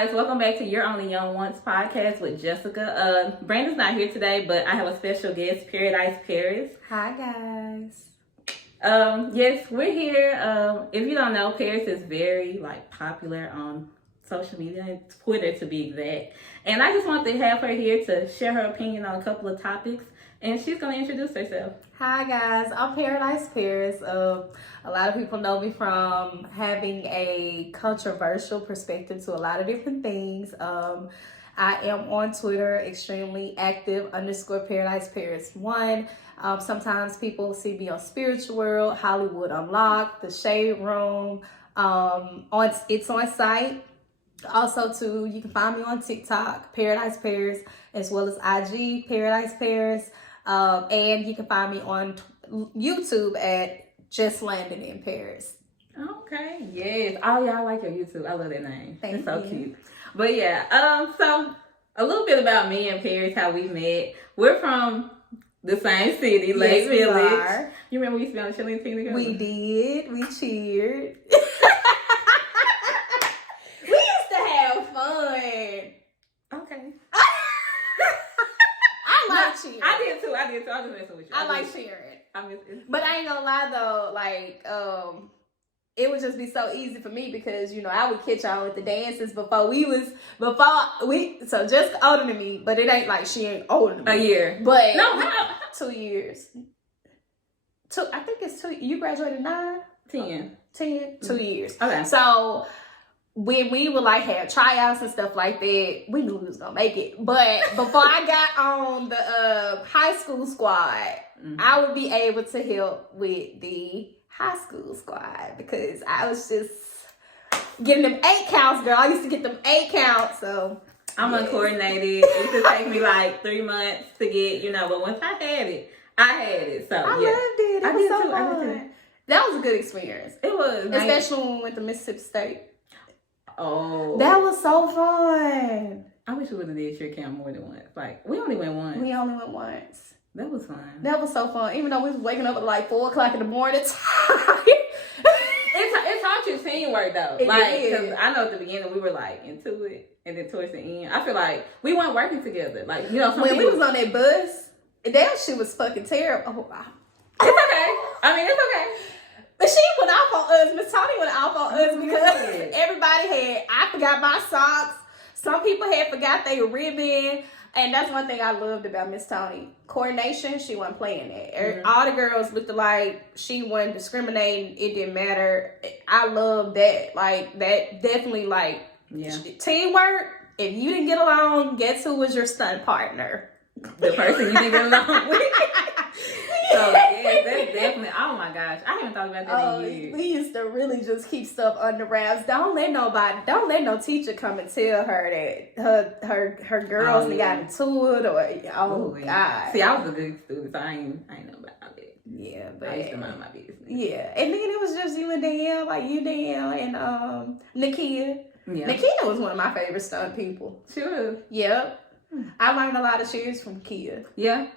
guys, welcome back to You're Only Young Once podcast with Jessica. Brandon's not here today, but I have a special guest, Paradise Paris. Hi guys. Yes, we're here. If you don't know, Paris is very popular on social media, Twitter to be exact. And I just want to have her here to share her opinion on a couple of topics. And she's going to introduce herself. Hi guys, I'm Paradise Paris. A lot of people know me from having a controversial perspective to a lot of different things. I am on Twitter, extremely active, _Paradise Paris 1. Sometimes people see me on Spiritual World, Hollywood Unlocked, The Shade Room. It's on site. Also, too, you can find me on TikTok, Paradise Paris, as well as IG, Paradise Paris. And you can find me on YouTube at Just Landing in Paris. Okay, yes. Oh, yeah, I like your YouTube. I love that name. Thank so you. Cute. But yeah, so a little bit about me and Paris, how we met. We're from the same city, Lake Village. Are. You remember we used to be on the cheerleading team together? We did. We cheered. We used to have fun. Okay. I like cheering. I did too. I was just messing with you. I like cheering. But But I ain't gonna lie though, it would just be so easy for me because, I would catch on with the dances so Jessica older than me, but it ain't like she ain't older than me. a year. But No, how? 2 years. I think it's 2. You graduated 9? 10. 10? 2 years. Okay. So when we would have tryouts and stuff like that, we knew we was gonna make it. But before I got on the high school squad, I would be able to help with the high school squad because I was just getting them 8 counts, girl. I used to get them 8 counts, so I'm uncoordinated. It used to take me 3 months to get, but once I had it, I had it. So I loved it. I It was did so too. I did fun. too. That was a good experience. It was. Especially when we went to Mississippi State. Oh. That was so fun. I wish we would have did cheer camp more than once. We only went once. We only went once. That was fun. That was so fun. Even though we was waking up at 4 o'clock in the morning. It taught you teamwork though. It did. Because I know at the beginning we were into it, and then towards the end, I feel like we weren't working together. When we was on that bus, that shit was fucking terrible. Oh, wow. It's okay. I mean, it's okay. But she went off on us. Miss Tony went off on us because Good. everybody I forgot my socks. Some people had forgot their ribbon. And that's one thing I loved about Miss Tony. Coordination, she wasn't playing that. All the girls looked like she wasn't discriminating. It didn't matter. I love that. That definitely, teamwork. If you didn't get along, guess who was your stunt partner? The person you didn't get along with. So, yeah, that's definitely, oh my gosh. I haven't thought about that in years. We used to really just keep stuff under wraps. Don't let no teacher come and tell her that her girls got into it or, God. See, I was a good student, so I ain't know about it. Yeah, but I used to mind my business. Yeah, and then it was just you and Danielle, you, Danielle, and Nakia. Yeah. Nakia was one of my favorite stunt people. She was. Yep. I learned a lot of cheers from Kia. Yeah.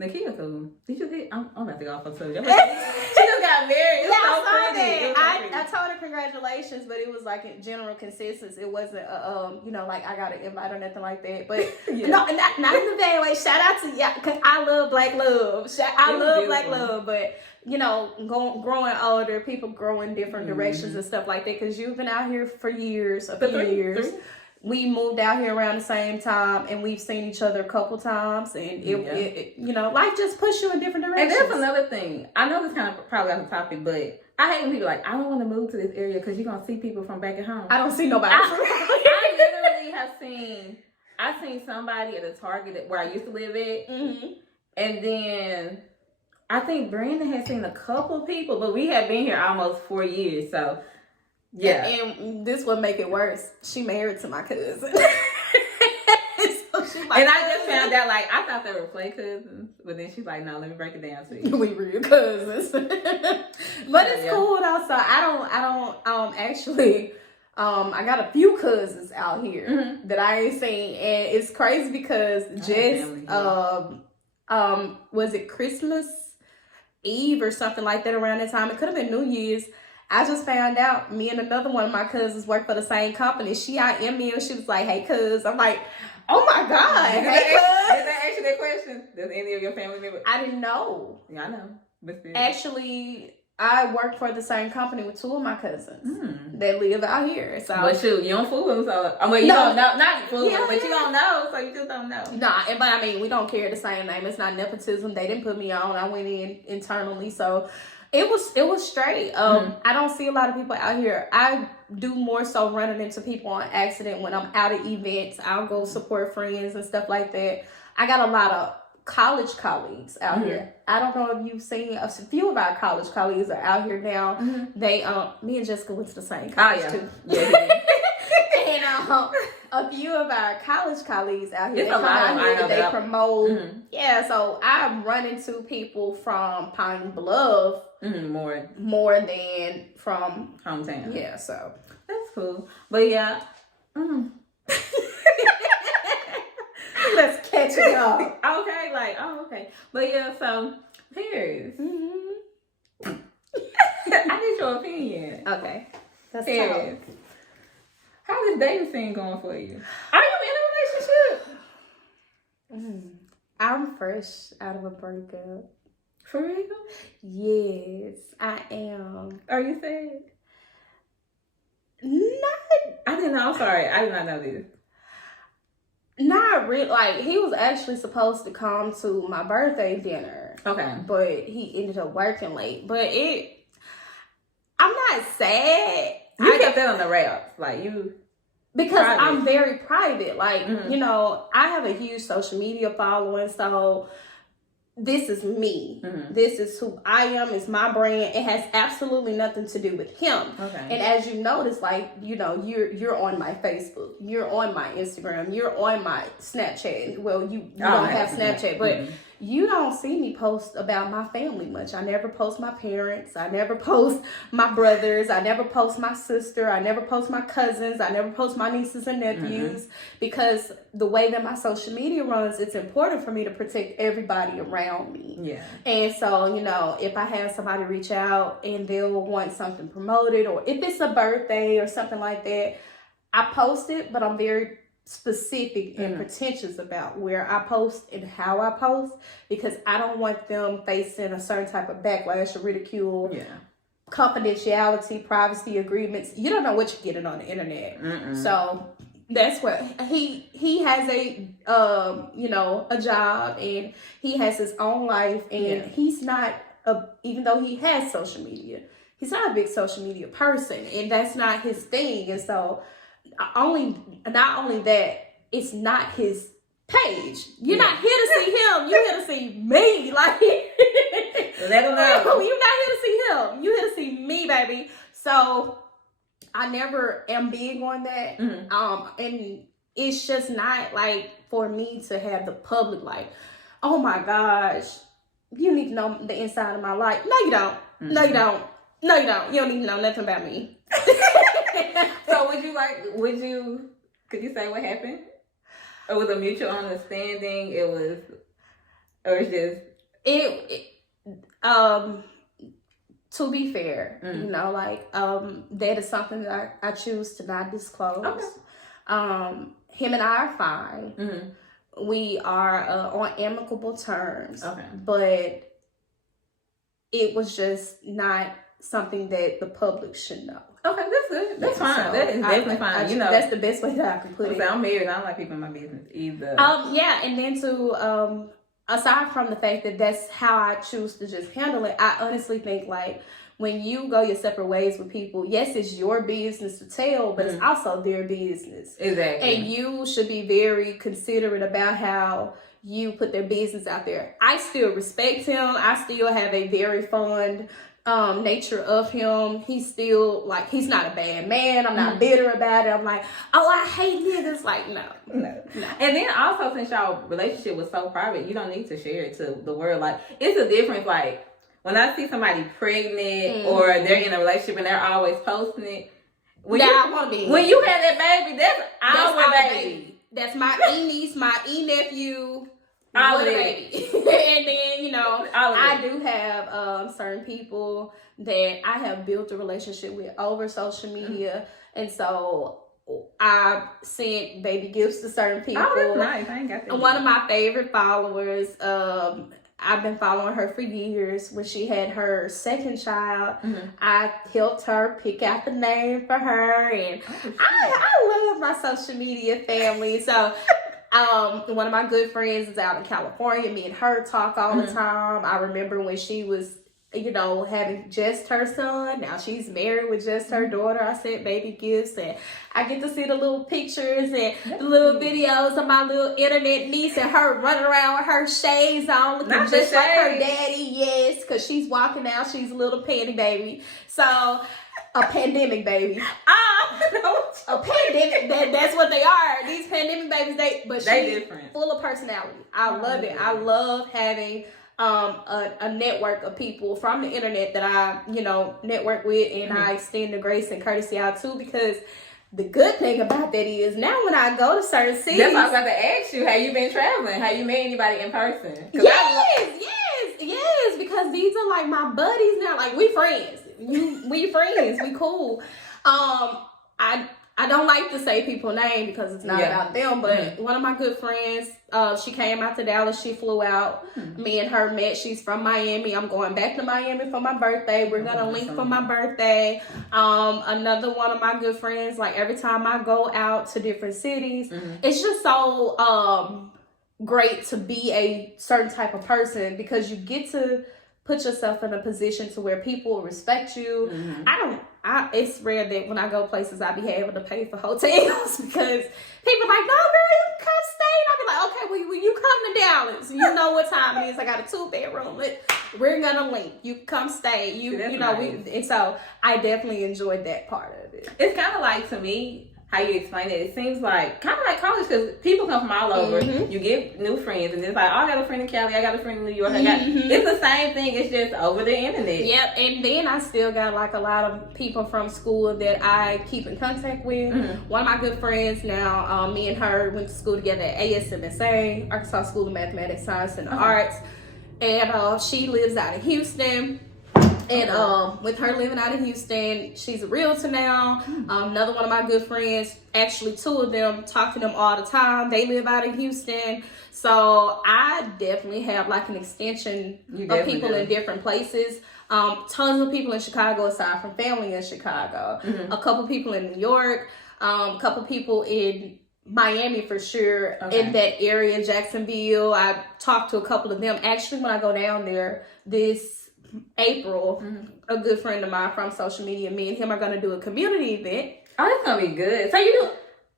Nakia cool. Did you get? I'm about to go off on social. She just got married. It was so pretty. I told her congratulations, but it was a general consensus. It wasn't I got an invite or nothing like that. But no, not in the bad way. Shout out to because I love Black Love. I love Black Love, but growing older, people grow in different directions and stuff like that. Because you've been out here for years, a few years. We moved out here around the same time, and we've seen each other a couple times, and it life just pushed you in different directions. And there's another thing. I know this kind of probably off the topic, but I hate when people I don't want to move to this area because you're gonna see people from back at home. I don't see nobody. I literally have seen somebody at a Target where I used to live at, and then I think Brandon has seen a couple people, but we have been here almost 4 years, so. Yeah, and this would make it worse. She married to my cousin. So and I just found out, I thought they were play cousins, but then she's like, no, let me break it down to you. We real cousins. But it's cool though. So I don't actually, I got a few cousins out here that I ain't seen, and it's crazy because was it Christmas Eve or something like that around that time? It could have been New Year's. I just found out me and another one of my cousins work for the same company. She IM me and she was like, hey, cuz. I'm like, oh my God. Did Hey, cuz. they ask you that question? Does any of your family members? I didn't know. Yeah, I know. But still. Actually, I work for the same company with two of my cousins that live out here. So, but shoot, you don't fool them. So, I mean, you don't know, not fool them, but you don't know, so you just don't know. Nah, but I mean, we don't carry the same name. It's not nepotism. They didn't put me on. I went in internally, so it was straight. I don't see a lot of people out here. I do more so running into people on accident when I'm out at events. I'll go support friends and stuff like that. I got a lot of college colleagues out here. I don't know if you've seen a few of our college colleagues are out here now. They me and Jessica went to the same college too. Yeah. And a few of our college colleagues out here, It's a lot of here, they promote. Yeah, so I run into people from Pine Bluff more than from hometown. Yeah, so that's cool. But yeah. Let's catch it up. Okay. But yeah, so Paris. I need your opinion. Okay. Let's Paris. How is dating scene going for you? Are you in a relationship? I'm fresh out of a breakup. For real? Yes, I am. Are you sad? Not. I didn't know. I'm sorry. I did not know this. Not really. Like, he was actually supposed to come to my birthday dinner. Okay. But he ended up working late. But I'm not sad. You kept that on the wraps. Like, you... Because private. I'm very private. Like, you know, I have a huge social media following. So, this is me. This is who I am. It's my brand. It has absolutely nothing to do with him. Okay. And as you notice, like, you know, you're on my Facebook. You're on my Instagram. You're on my Snapchat. Well, you don't have Snapchat, but you don't see me post about my family much. I never post my parents. I never post my brothers. I never post my sister. I never post my cousins. I never post my nieces and nephews because the way that my social media runs, it's important for me to protect everybody around me. Yeah. And so, you know, if I have somebody reach out and they'll want something promoted, or if it's a birthday or something like that, I post it, but I'm very specific and pretentious about where I post and how I post, because I don't want them facing a certain type of backlash or ridicule. Yeah. Confidentiality, privacy agreements. You don't know what you're getting on the internet. So that's what he has a you know, a job, and he has his own life, and he's not even though he has social media, he's not a big social media person, and that's not his thing. And so not only that, it's not his page. You're not here to see him. You're here to see me. Like, let him know. You're not here to see him. You're here to see me, baby. So I never am big on that. And it's just not like for me to have the public like, oh my gosh, you need to know the inside of my life. No, you don't. No, you don't. No, you don't. You don't need to know nothing about me. So could you say what happened? Or was a mutual understanding? To be fair, you know, like, that is something that I choose to not disclose. Okay. Him and I are fine. We are on amicable terms. Okay. But it was just not something that the public should know. Okay, that's good. That's fine. So that is definitely fine. You know, that's the best way that I can put it. I'm married. I don't like people in my business either. Yeah, and then to aside from the fact that that's how I choose to just handle it, I honestly think like when you go your separate ways with people, yes, it's your business to tell, but it's also their business. Exactly. And you should be very considerate about how you put their business out there. I still respect him. I still have a very fond nature of him. He's still like, he's not a bad man. I'm not bitter about it. I'm like, oh, I hate niggas. Like, no. And then also, since y'all relationship was so private, you don't need to share it to the world. Like, it's a difference. Like, when I see somebody pregnant or they're in a relationship and they're always posting it, when I want to be. When you have that baby, that's our baby. That's my niece, my nephew. All what of a it. baby. And then, All of I it. do have certain people that I have built a relationship with over social media. And so I sent baby gifts to certain people. Oh, that's nice. I ain't got that. One of my favorite followers, I've been following her for years. When she had her second child, I helped her pick out the name for her, and I love my social media family. So, one of my good friends is out in California. Me and her talk all the time. I remember when she was, having just her son. Now she's married with just her daughter. I sent baby gifts, and I get to see the little pictures and the little videos of my little internet niece and her running around with her shades on, looking just like her daddy. Yes, because she's walking out. She's a little panty baby. So, a pandemic baby. A pandemic. That's what they are. These pandemic babies. They different. Full of personality. I love it. I love having a network of people from the internet that I, network with, and I extend the grace and courtesy out to, because the good thing about that is now when I go to certain cities. That's what I was about to ask you. Have you been traveling? Have you met anybody in person? Yes, because these are like my buddies now. Like, we friends. We friends. We cool. I don't like to say people's name because it's not about them, but one of my good friends, she came out to Dallas. She flew out. Me and her met. She's from Miami. I'm going back to Miami for my birthday. We're going to link for my birthday. Another one of my good friends, like every time I go out to different cities, it's just so great to be a certain type of person, because you get to put yourself in a position to where people respect you. It's rare that when I go places, I be having to pay for hotels because people like, no, girl, you can come stay. And I be like, okay, well, when you come to Dallas, you know what time it is. I got a 2-bedroom. We're gonna link. You come stay. Nice. And so I definitely enjoyed that part of it. It's kind of like, to me, how you explain it, it seems like kind of like college, because people come from all over. You get new friends, and it's like, oh, I got a friend in Cali, I got a friend in New York. It's the same thing. It's just over the internet. Yep. And then I still got like a lot of people from school that I keep in contact with. One of my good friends now, me and her went to school together at ASMSA, Arkansas School of Mathematics, Science, and Arts. And she lives out in Houston. And with her living out in Houston, she's a realtor now. Another one of my good friends, actually 2 of them, talk to them all the time. They live out in Houston. So I definitely have like an extension of people in different places. Tons of people in Chicago aside from family in Chicago. A couple people in New York. A couple people in Miami for sure. In that area, Jacksonville. I talked to a couple of them. Actually, when I go down there this April, a good friend of mine from social media, me and him are going to do a community event. Oh, that's going to be good. So you do,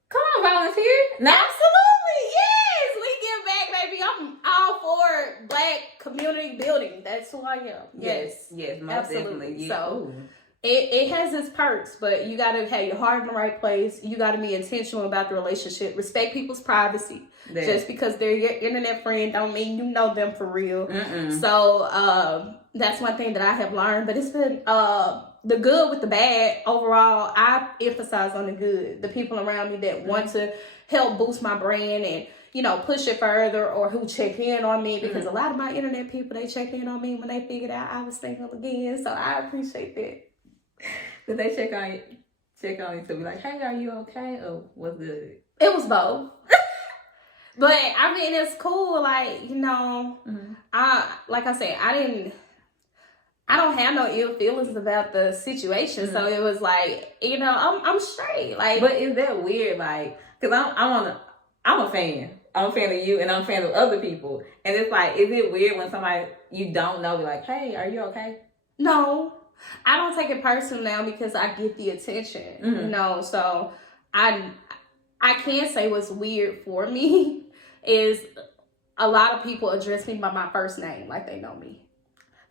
come on, volunteer. Absolutely, yes. We give back, baby. I'm all for Black community building. That's who I am. Yes, most absolutely. Definitely. So it has its perks, but you got to have your heart in the right place. You got to be intentional about the relationship. Respect people's privacy. Just because they're your internet friend don't mean you know them for real. So that's one thing that I have learned. But it's been the good with the bad. Overall, I emphasize on the good. The people around me that want to help boost my brand and, push it further, or who check in on me, because a lot of my internet people, they check in on me when they figured out I was single again. So I appreciate that. Did they check on you to be like, hey, are you okay? Or was it? It was both. But I mean, it's cool. Like, like I said, I don't have no ill feelings about the situation. So it was like, I'm straight. Like, but is that weird? Like, cause I'm a fan. I'm a fan of you, and I'm a fan of other people. And it's like, is it weird when somebody you don't know be like, hey, are you okay? No, I don't take it personal now because I get the attention. So I can't say what's weird for me is a lot of people address me by my first name like they know me.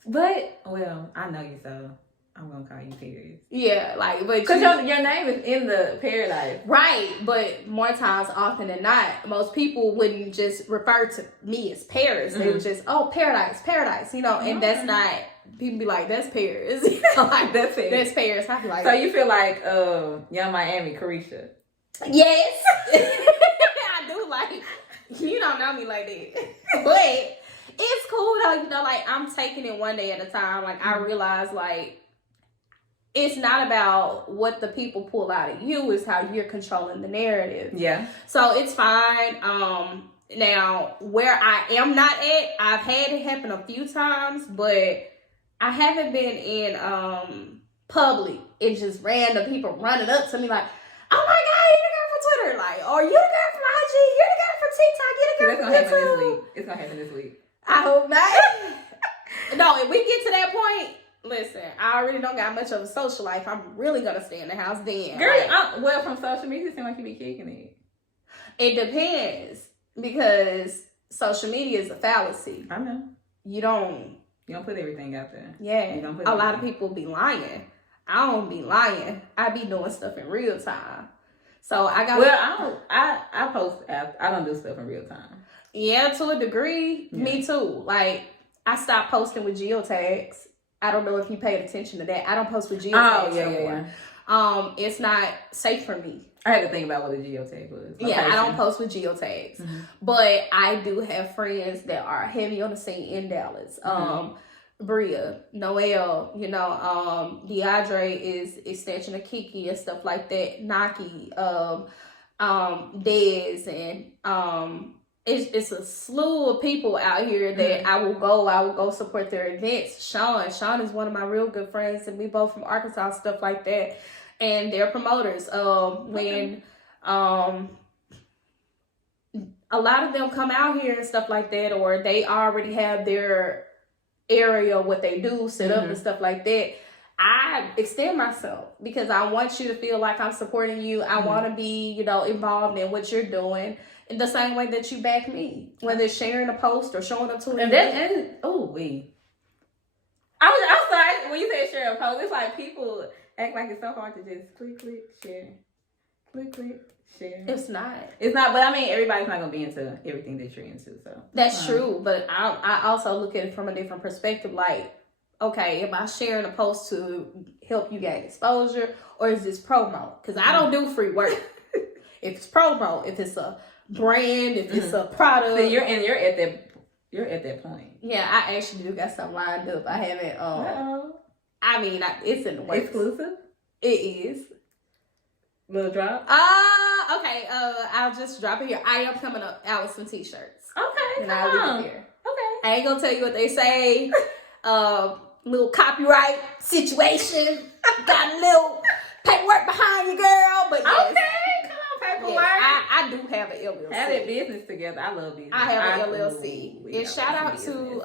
But, well, I know you, so I'm going to call you Paris. Yeah, like, but because your name is in the Paradise. Right, but more times often than not, most people wouldn't just refer to me as Paris. They would just, Paradise, and that's not, people be like, that's Paris. Like, that's Paris. I be like, so you feel like Young Miami, Carisha? Yes. I do like You don't know me like that. But it's cool though, you know, like I'm taking it one day at a time. Like I realize like it's not about what the people pull out of you, it's how you're controlling the narrative. Yeah. So it's fine. Now where I am not at, I've had it happen a few times, but I haven't been in public. It's just random people running up to me like, oh my God, you're the girl from Twitter. Like, or you're the girl from IG, you're the girl from TikTok, you're the girl That's from gonna happen YouTube. this week. It's gonna happen this week. I hope not. No, if we get to that point, listen, I already don't got much of a social life. I'm really gonna stay in the house then. Girl, Like, well, from social media, it seems like you be kicking it. it depends because social media is a fallacy. I know. You don't put everything out there. Yeah, You don't put a lot of everything. people be lying. I don't be lying. I be doing stuff in real time. So I got. Well, I post after. I don't do stuff in real time. Yeah, to a degree. Yeah. Me too. Like I stopped posting with geotags. I don't know if you paid attention to that. I don't post with geotags anymore. It's not safe for me. I had to think about what a geotag was. Yeah, I don't post with geotags. Mm-hmm. But I do have friends that are heavy on the scene in Dallas. Bria, Noelle, you know, DeAndre is extension of Kiki and stuff like that. Naki, Dez, and it's a slew of people out here that I will go support their events. Sean is one of my real good friends, and we both from Arkansas, stuff like that. And they're promoters. When a lot of them come out here and stuff like that, or they already have their area, what they do, set up and stuff like that, I extend myself because I want you to feel like I'm supporting you. I want to be, you know, involved in what you're doing in the same way that you back me, whether it's sharing a post or showing up to an event. I'm sorry, when you said share a post, it's like people act like it's so hard to just click, share, click, share. It's not. It's not, but I mean, everybody's not gonna be into everything that you're into, so that's true. But I also look at it from a different perspective. Like, okay, am I sharing a post to help you gain exposure, or is this promo? Because I don't do free work. If it's promo, if it's a brand, if it's a product, so you're at that point. Yeah, I actually do got something lined up. I haven't. I mean, it's in the works. Exclusive. It is. Little drop. Okay. I'll just drop it here. I am coming up out with some t-shirts. Okay. And I'll leave it there. Okay. I ain't gonna tell you what they say. Little copyright situation. Got a little paperwork behind you, girl. But yes. Okay, come on, paperwork. Yes, I do have an LLC. Have that business together. I love business. I have an LLC. And shout out to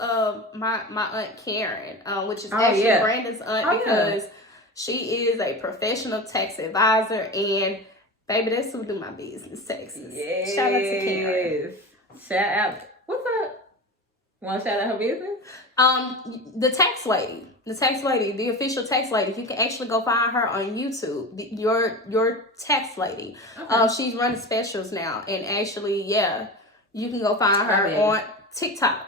my aunt Karen, which is actually Brandon's aunt, because she is a professional tax advisor, and baby, that's who do my business taxes. Yes. Shout out to Karen. Shout out. What's up? Want to shout out her business? The tax lady, the official tax lady. You can actually go find her on YouTube. Your tax lady. Okay. She's running specials now, and actually, you can go find her on TikTok,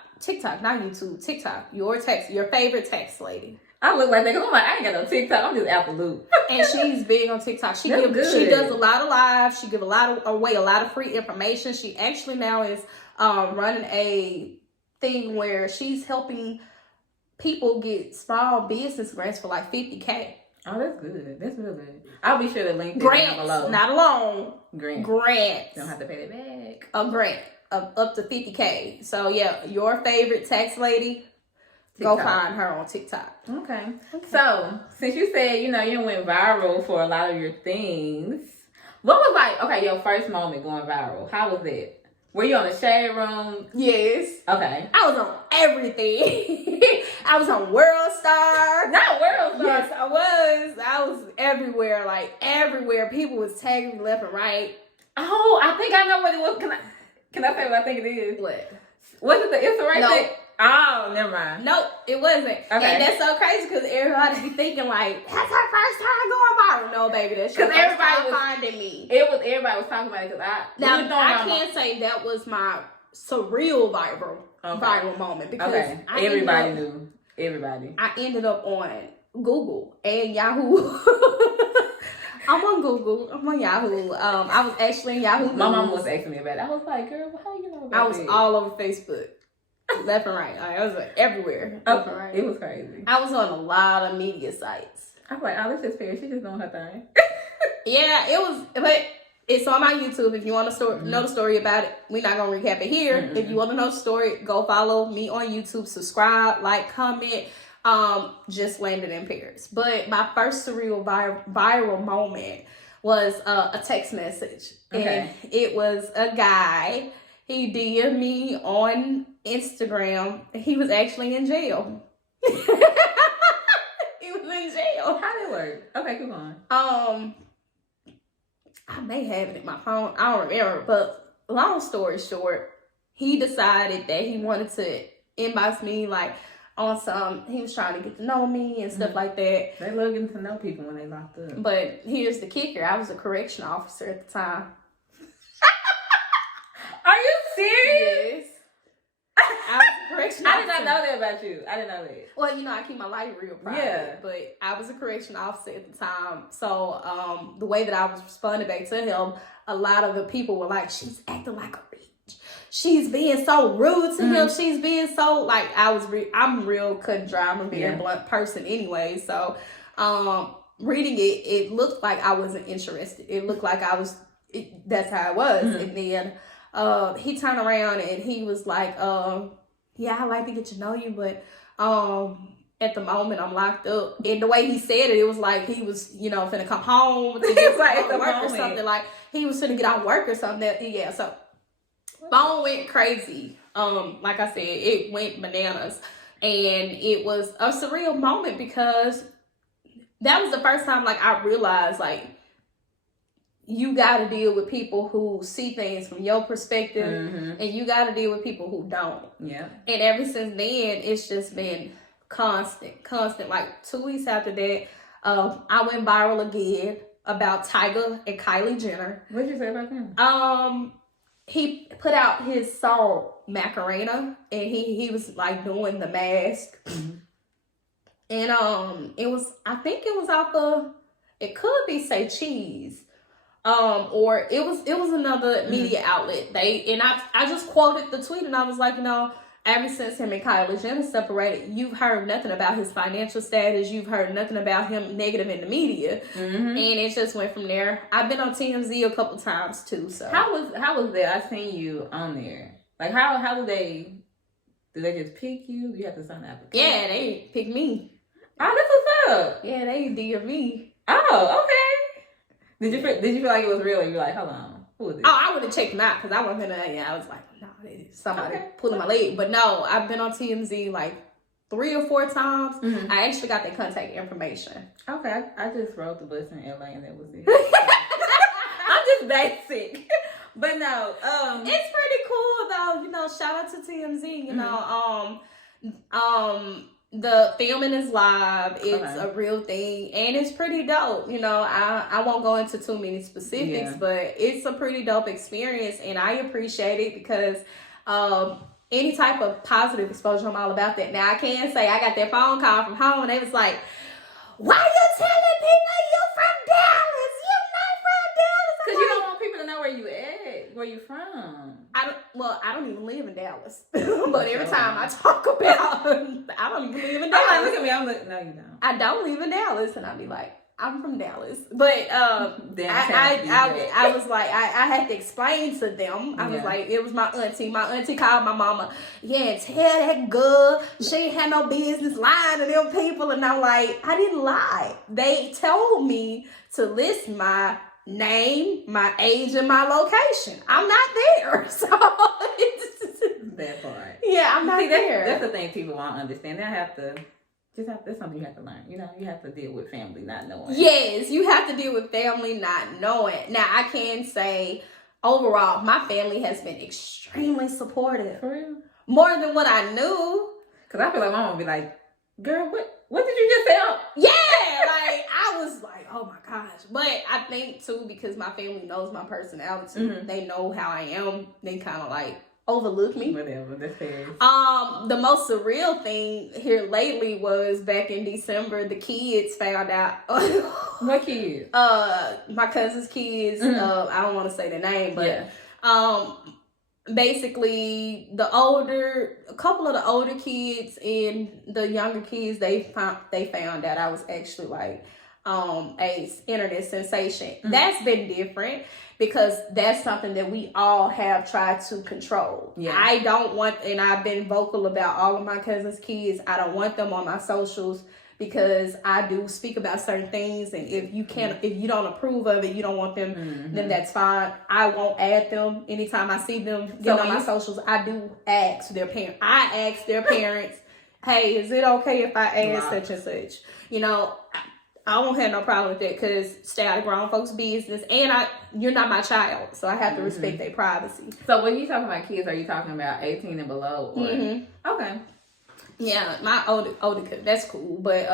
not YouTube, TikTok. Your favorite tax lady. I look like that because I'm like, I ain't got no TikTok. I'm just out the loop. And she's big on TikTok. She does a lot of lives. She give a lot of free information. She actually now is running a thing where she's helping people get small business grants for like $50,000. Oh, that's good. That's real good. I'll be sure to link Grants, below. not a loan. Grants. You don't have to pay that back. A grant of up to $50,000. So your favorite tax lady, TikTok. Go find her on TikTok. Okay. So since you said you went viral for a lot of your things, what was your first moment going viral? How was it? Were you on the Shade Room? Yes. Okay. I was on everything. I was on World Star. Not World Star. Yes, I was. I was everywhere. Like everywhere. People was tagging me left and right. Oh, I think I know what it was. Can I say what I think it is? What? Was it the Instagram No. thing? Oh, never mind. Nope, it wasn't. Okay. And that's so crazy because everybody be thinking like, that's her first time going viral. No, baby, that's your first everybody time was finding me. Everybody was talking about it because I can't say that was my surreal viral moment because everybody knew. Everybody. I ended up on Google and Yahoo. I'm on Google. I'm on Yahoo. I was actually in Yahoo. My mom News. was asking me about it. I was like, girl, how you know about I was this? all over Facebook, left and right. I was like, everywhere, left and right. It was crazy. I was on a lot of media sites. I was like, oh, that's just Paris. She just doing her thing. Yeah, it was, but it's on my YouTube. If you want to know the story about it, we're not gonna recap it here. Mm-hmm. If you want to know the story, go follow me on YouTube. Subscribe, like, comment. Just landed in Paris. But my first surreal viral moment was a text message, and it was a guy. He DM'd me on Instagram. He was actually in jail. He was in jail. How did it work? Okay, keep on. I may have it in my phone. I don't remember. But long story short, he decided that he wanted to inbox me like on some. He was trying to get to know me and stuff like that. They love getting to know people when they locked up. But here's the kicker: I was a correction officer at the time. Are you serious? Yes. I was a correction officer. I did not know that about you. I didn't know that. Well, you know, I keep my life real private. Yeah. But I was a correction officer at the time. So the way that I was responding back to him, a lot of the people were like, she's acting like a bitch. She's being so rude to him. She's being so, like, I'm real cut and dry. I'm a very blunt person anyway. So reading it looked like I wasn't interested. It looked like I was, that's how it was. And then he turned around and he was like, yeah, I'd like to get to know you, but at the moment I'm locked up. And the way he said it, it was like he was, you know, finna come home to get Like off work or something. Like he was finna get off work or something. Yeah, so phone went crazy. Like I said, it went bananas. And it was a surreal moment because that was the first time like I realized like you got to deal with people who see things from your perspective, and you got to deal with people who don't. Yeah. And ever since then, it's just been constant. Like 2 weeks after that, I went viral again about Tyga and Kylie Jenner. What did you say about him? He put out his song Macarena, and he was like doing the mask, and it was, I think it was off of, it could be Say Cheese. Or it was another media outlet. I just quoted the tweet and I was like, you know, ever since him and Kylie Jenner separated, you've heard nothing about his financial status. You've heard nothing about him negative in the media. And it just went from there. I've been on TMZ a couple times too. So how was that? I seen you on there. Like how did they just pick you? You have to sign the application. Yeah, they picked me. Oh, that's what's up. Yeah, they DM me. Oh, okay. Did you feel like it was real? And you're like, hold on, who was it? Oh, I would have checked him out because I wasn't gonna. Yeah, I was like, no, somebody pulling my leg. But no, I've been on TMZ like 3 or 4 times. I actually got their contact information. Okay, I just rode the bus in LA and that was it. I'm just basic, but no, it's pretty cool though. You know, shout out to TMZ. You know, the filming is live. It's a real thing, and it's pretty dope. You know, I won't go into too many specifics, but it's a pretty dope experience, and I appreciate it because any type of positive exposure, I'm all about that. Now, I can say I got that phone call from home, and they was like, "Why you telling people you from Dallas? You not from Dallas?" Because you don't want people to know where you at, where you from. I don't even live in Dallas. But every time I talk about, I don't even live in Dallas. I'm like, look at me. I'm like, no, you don't. I don't live in Dallas, and I'll be like, I'm from Dallas. But I was like, I had to explain to them. I was like, it was my auntie. My auntie called my mama. Yeah, tell that girl she ain't had no business lying to them people. And I'm like, I didn't lie. They told me to list my name, my age, and my location. I'm not there. So that part. Yeah, I'm not there. That's the thing people won't understand. That's something you have to learn. You know, you have to deal with family not knowing. Yes, you have to deal with family not knowing. Now, I can say, overall, my family has been extremely supportive. For real? More than what I knew. Because I feel like my mom would be like, girl, what did you just say? Yeah, like, I was like, oh my gosh. But I think, too, because my family knows my personality. They know how I am. They kind of like, overlook me. Whatever, that's fair. The most surreal thing here lately was back in December, the kids found out. What kids? My cousin's kids. I don't want to say the name, but basically a couple of the older kids and the younger kids, they found out I was actually like a internet sensation. That's been different because that's something that we all have tried to control. I don't want, and I've been vocal about all of my cousins' kids, I don't want them on my socials because I do speak about certain things, and if you don't approve of it, you don't want them, then that's fine. I won't add them. Anytime I see them get on my socials, I do ask their parents. I ask their parents, hey, is it okay if I add such and such? You know, I won't have no problem with that because stay out of grown folks' business, and you're not my child, so I have to respect their privacy. So when you talking about kids, are you talking about 18 and below? Or? Okay. Yeah, my older kid, that's cool, but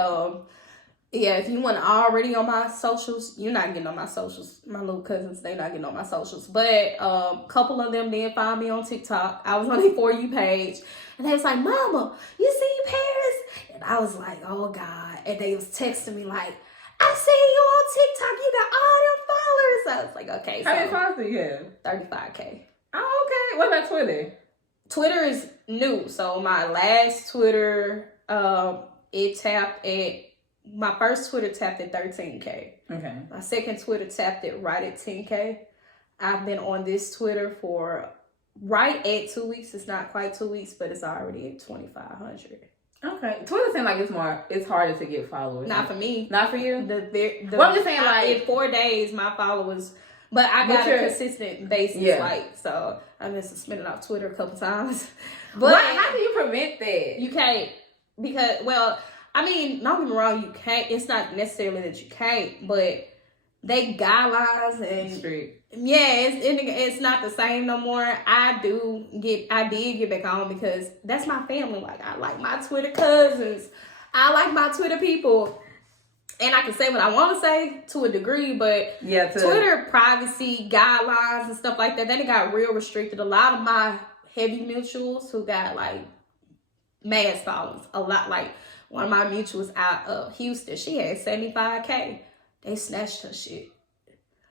yeah, if you want already on my socials, you're not getting on my socials. My little cousins, they not getting on my socials, but a couple of them did find me on TikTok. I was on their For You page, and they was like, "Mama, you see Paris?" And I was like, "Oh God!" And they was texting me like, "I see you on TikTok. You got all them followers." I was like, "Okay." How many followers do you have? 35K. Oh, okay. What about Twitter? Twitter is new, so my last Twitter, my first Twitter tapped at 13K. Okay. My second Twitter tapped it right at 10K. I've been on this Twitter for right at 2 weeks. It's not quite 2 weeks, but it's already at 2,500. Okay. Twitter seems like it's harder to get followers. Not for me. Not for you? Well, I'm just saying, like, in 4 days, my followers, but I got a consistent basis, like, so I've been suspended off Twitter a couple times. But how do you prevent that? You can't, because, well, I mean, don't get me wrong, you can't. It's not necessarily that you can't, but they guidelines and strict. Yeah, it's not the same no more. I did get back on because that's my family. Like, I like my Twitter cousins. I like my Twitter people. And I can say what I want to say to a degree, but Twitter privacy guidelines and stuff like that, they got real restricted. A lot of my heavy mutuals who got like mass followers, a lot, like one of my mutuals out of Houston, she had 75K. They snatched her shit.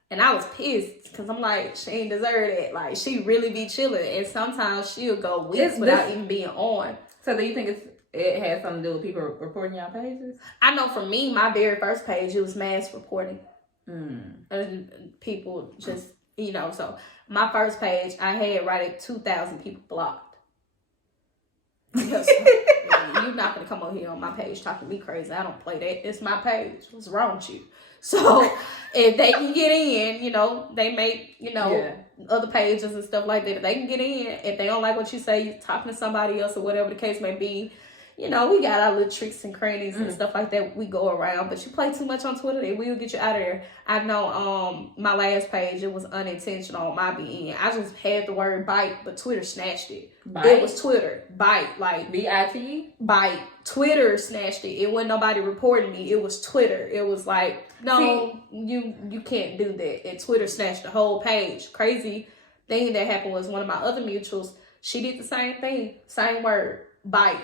And I was pissed because I'm like, she ain't deserve it. Like, she really be chilling. And sometimes she'll go weeks without even being on. So do you think it has something to do with people reporting your pages? I know for me, my very first page, it was mass reporting. People just, so my first page, I had right at 2,000 people blocked. Because you're not going to come on here on my page talking to me crazy. I don't play that. It's my page. What's wrong with you? So if they can get in, they make, other pages and stuff like that. If they can get in, if they don't like what you say, you're talking to somebody else or whatever the case may be, we got our little tricks and crannies and stuff like that we go around. But you play too much on Twitter, they will get you out of there. I know my last page, it was unintentional on my being. I just had the word bite, but Twitter snatched it. Bite? It was Twitter. Bite. Like B-I-T? Bite. Twitter snatched it. It wasn't nobody reporting me. It was Twitter. It was like, no, you can't do that. And Twitter snatched the whole page. Crazy thing that happened was one of my other mutuals, she did the same thing. Same word. Bite.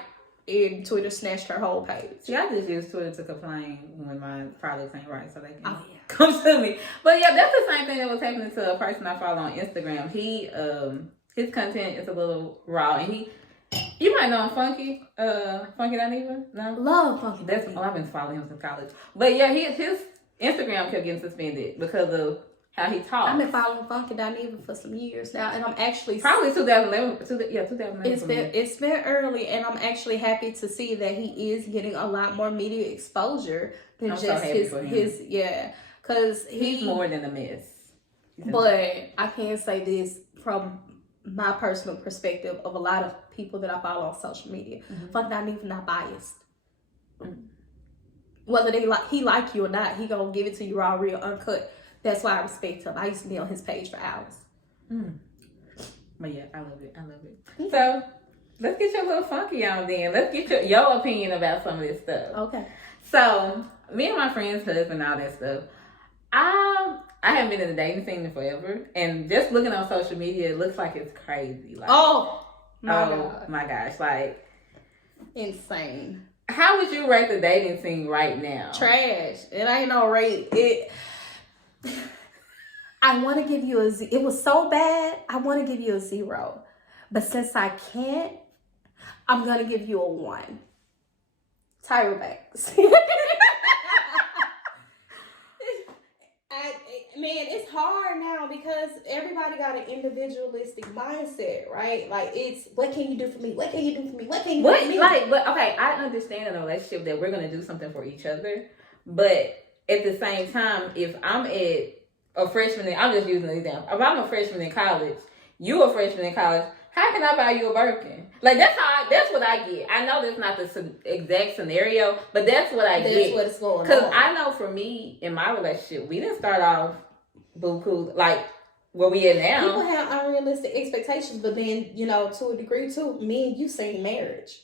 And Twitter snatched her whole page. See, I just use Twitter to complain when my products ain't right, so they can come to me. But yeah, that's the same thing that was happening to a person I follow on Instagram. He, his content is a little raw, and you might know him, Funky Dineva? No? Love Funky. I've been following him since college. But yeah, his Instagram kept getting suspended because of how he talks. I've been following Funky Dineva for some years now, and I'm actually probably 2011. 2011. It's been early, and I'm actually happy to see that he is getting a lot more media exposure than his because he's more than a mess. But I can say this from my personal perspective of a lot of people that I follow on social media. Funky Dineva not biased. Whether he like you or not, he gonna give it to you raw, real, uncut. That's why I respect him. I used to be on his page for hours. But yeah, I love it. So let's get your little funky on then. Let's get your opinion about some of this stuff. Okay. So me and my friend's husband, all that stuff. I haven't been in the dating scene in forever, and just looking on social media, it looks like it's crazy. Like, oh God. my gosh, like Insane. how would you rate the dating scene right now? Trash. It ain't no rate. I want to give you a Z. It was so bad. I want to give you a 0, but since I can't, I'm gonna give you a 1. Tyra Banks. Man, it's hard now because everybody got an individualistic mindset, right? Like, it's what can you do for me? What can you do for me? What can you do for me? But okay, I understand in a relationship that we're gonna do something for each other, but at the same time, if I'm a freshman, I'm just using an example. If I'm a freshman in college, you a freshman in college, how can I buy you a Birkin? Like, that's what I get. I know that's not the exact scenario, but that's what I get. That's what's going on. Because I know for me, in my relationship, we didn't start off buku like where we at now. People have unrealistic expectations, but then, to a degree too, me and you saying marriage.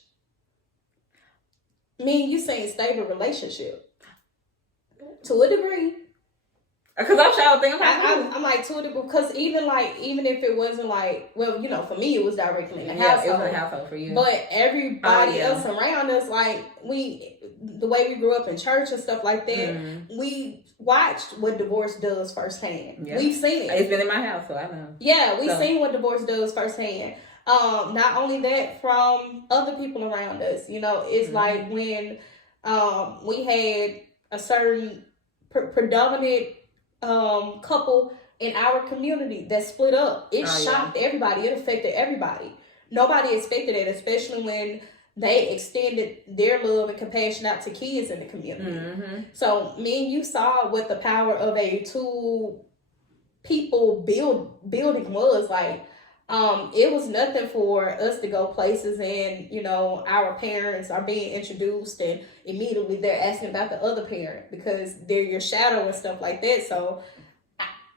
Me and you saying stable relationship. To a degree. Because I'm trying to think. I'm like, to a degree, because even if it wasn't like, well, for me it was directly in the household. It was a household for you. But everybody else around us, like, the way we grew up in church and stuff like that, we watched what divorce does firsthand. Yeah. We've seen it. It's been in my house, so I know. Yeah, we've seen what divorce does firsthand. Not only that, from other people around us. It's like when we had a certain predominant couple in our community that split up. It shocked everybody. It affected everybody. Nobody expected it, especially when they extended their love and compassion out to kids in the community. So me and you saw what the power of a 2 people building was. Like, it was nothing for us to go places and, our parents are being introduced and immediately they're asking about the other parent because they're your shadow and stuff like that. So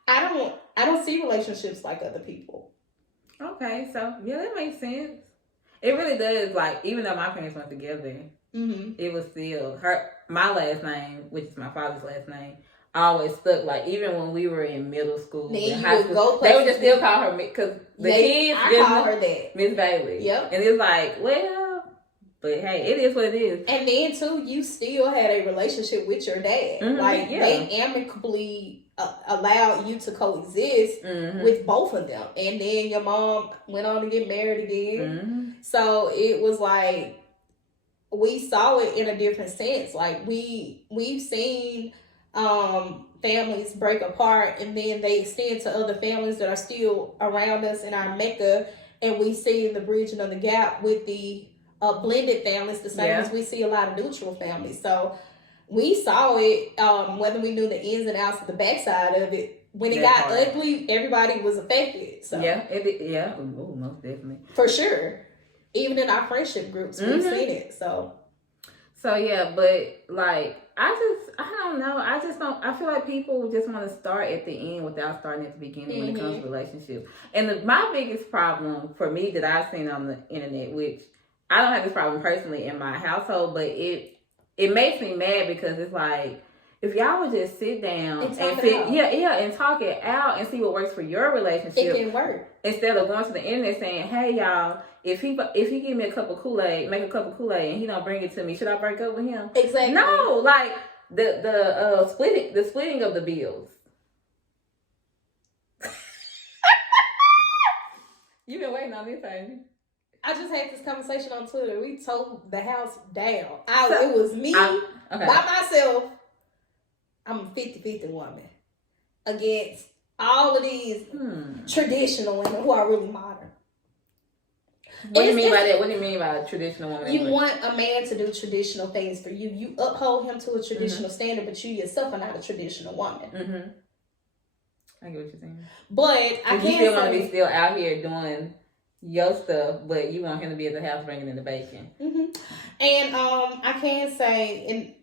I don't see relationships like other people. Okay, so yeah, that makes sense. It really does. Like, even though my parents went together, it was still my last name, which is my father's last name, always stuck. Like, even when we were in middle school, and high school, they would just still call her, because the kids call her that, Miss Bailey. Yep. And it's like, well, but hey, it is what it is. And then too, you still had a relationship with your dad. They amicably allowed you to coexist with both of them. And then your mom went on to get married again. So it was like, we saw it in a different sense. Like, we've seen families break apart and then they extend to other families that are still around us in our Mecca, and we see the bridging of the gap with the blended families, the same as we see a lot of neutral families. So we saw it, whether we knew the ins and outs of the backside of it. When it got ugly, everybody was affected. So Ooh, most definitely, for sure. Even in our friendship groups, we've seen it. So yeah, but like, I don't know. I feel like people just want to start at the end without starting at the beginning when it comes to relationships. And my biggest problem for me that I've seen on the internet, which I don't have this problem personally in my household, but it makes me mad because it's like, if y'all would just sit down and talk it out and see what works for your relationship, it can work. Instead of going to the internet saying, "Hey y'all, if he give me a cup of Kool-Aid, make a cup of Kool-Aid, and he don't bring it to me, should I break up with him?" Exactly. No, like the splitting of the bills. You've been waiting on this, haven't you? I just had this conversation on Twitter. We tore the house down. It was me by myself. I'm a 50-50 woman against all of these traditional women who are really modern. What do you mean by that? What do you mean by traditional woman? You want a man to do traditional things for you. You uphold him to a traditional standard, but you yourself are not a traditional woman. I get what you're saying. But I can't say... You still want to be still out here doing your stuff, but you want him to be at the house bringing in the bacon. And I can say,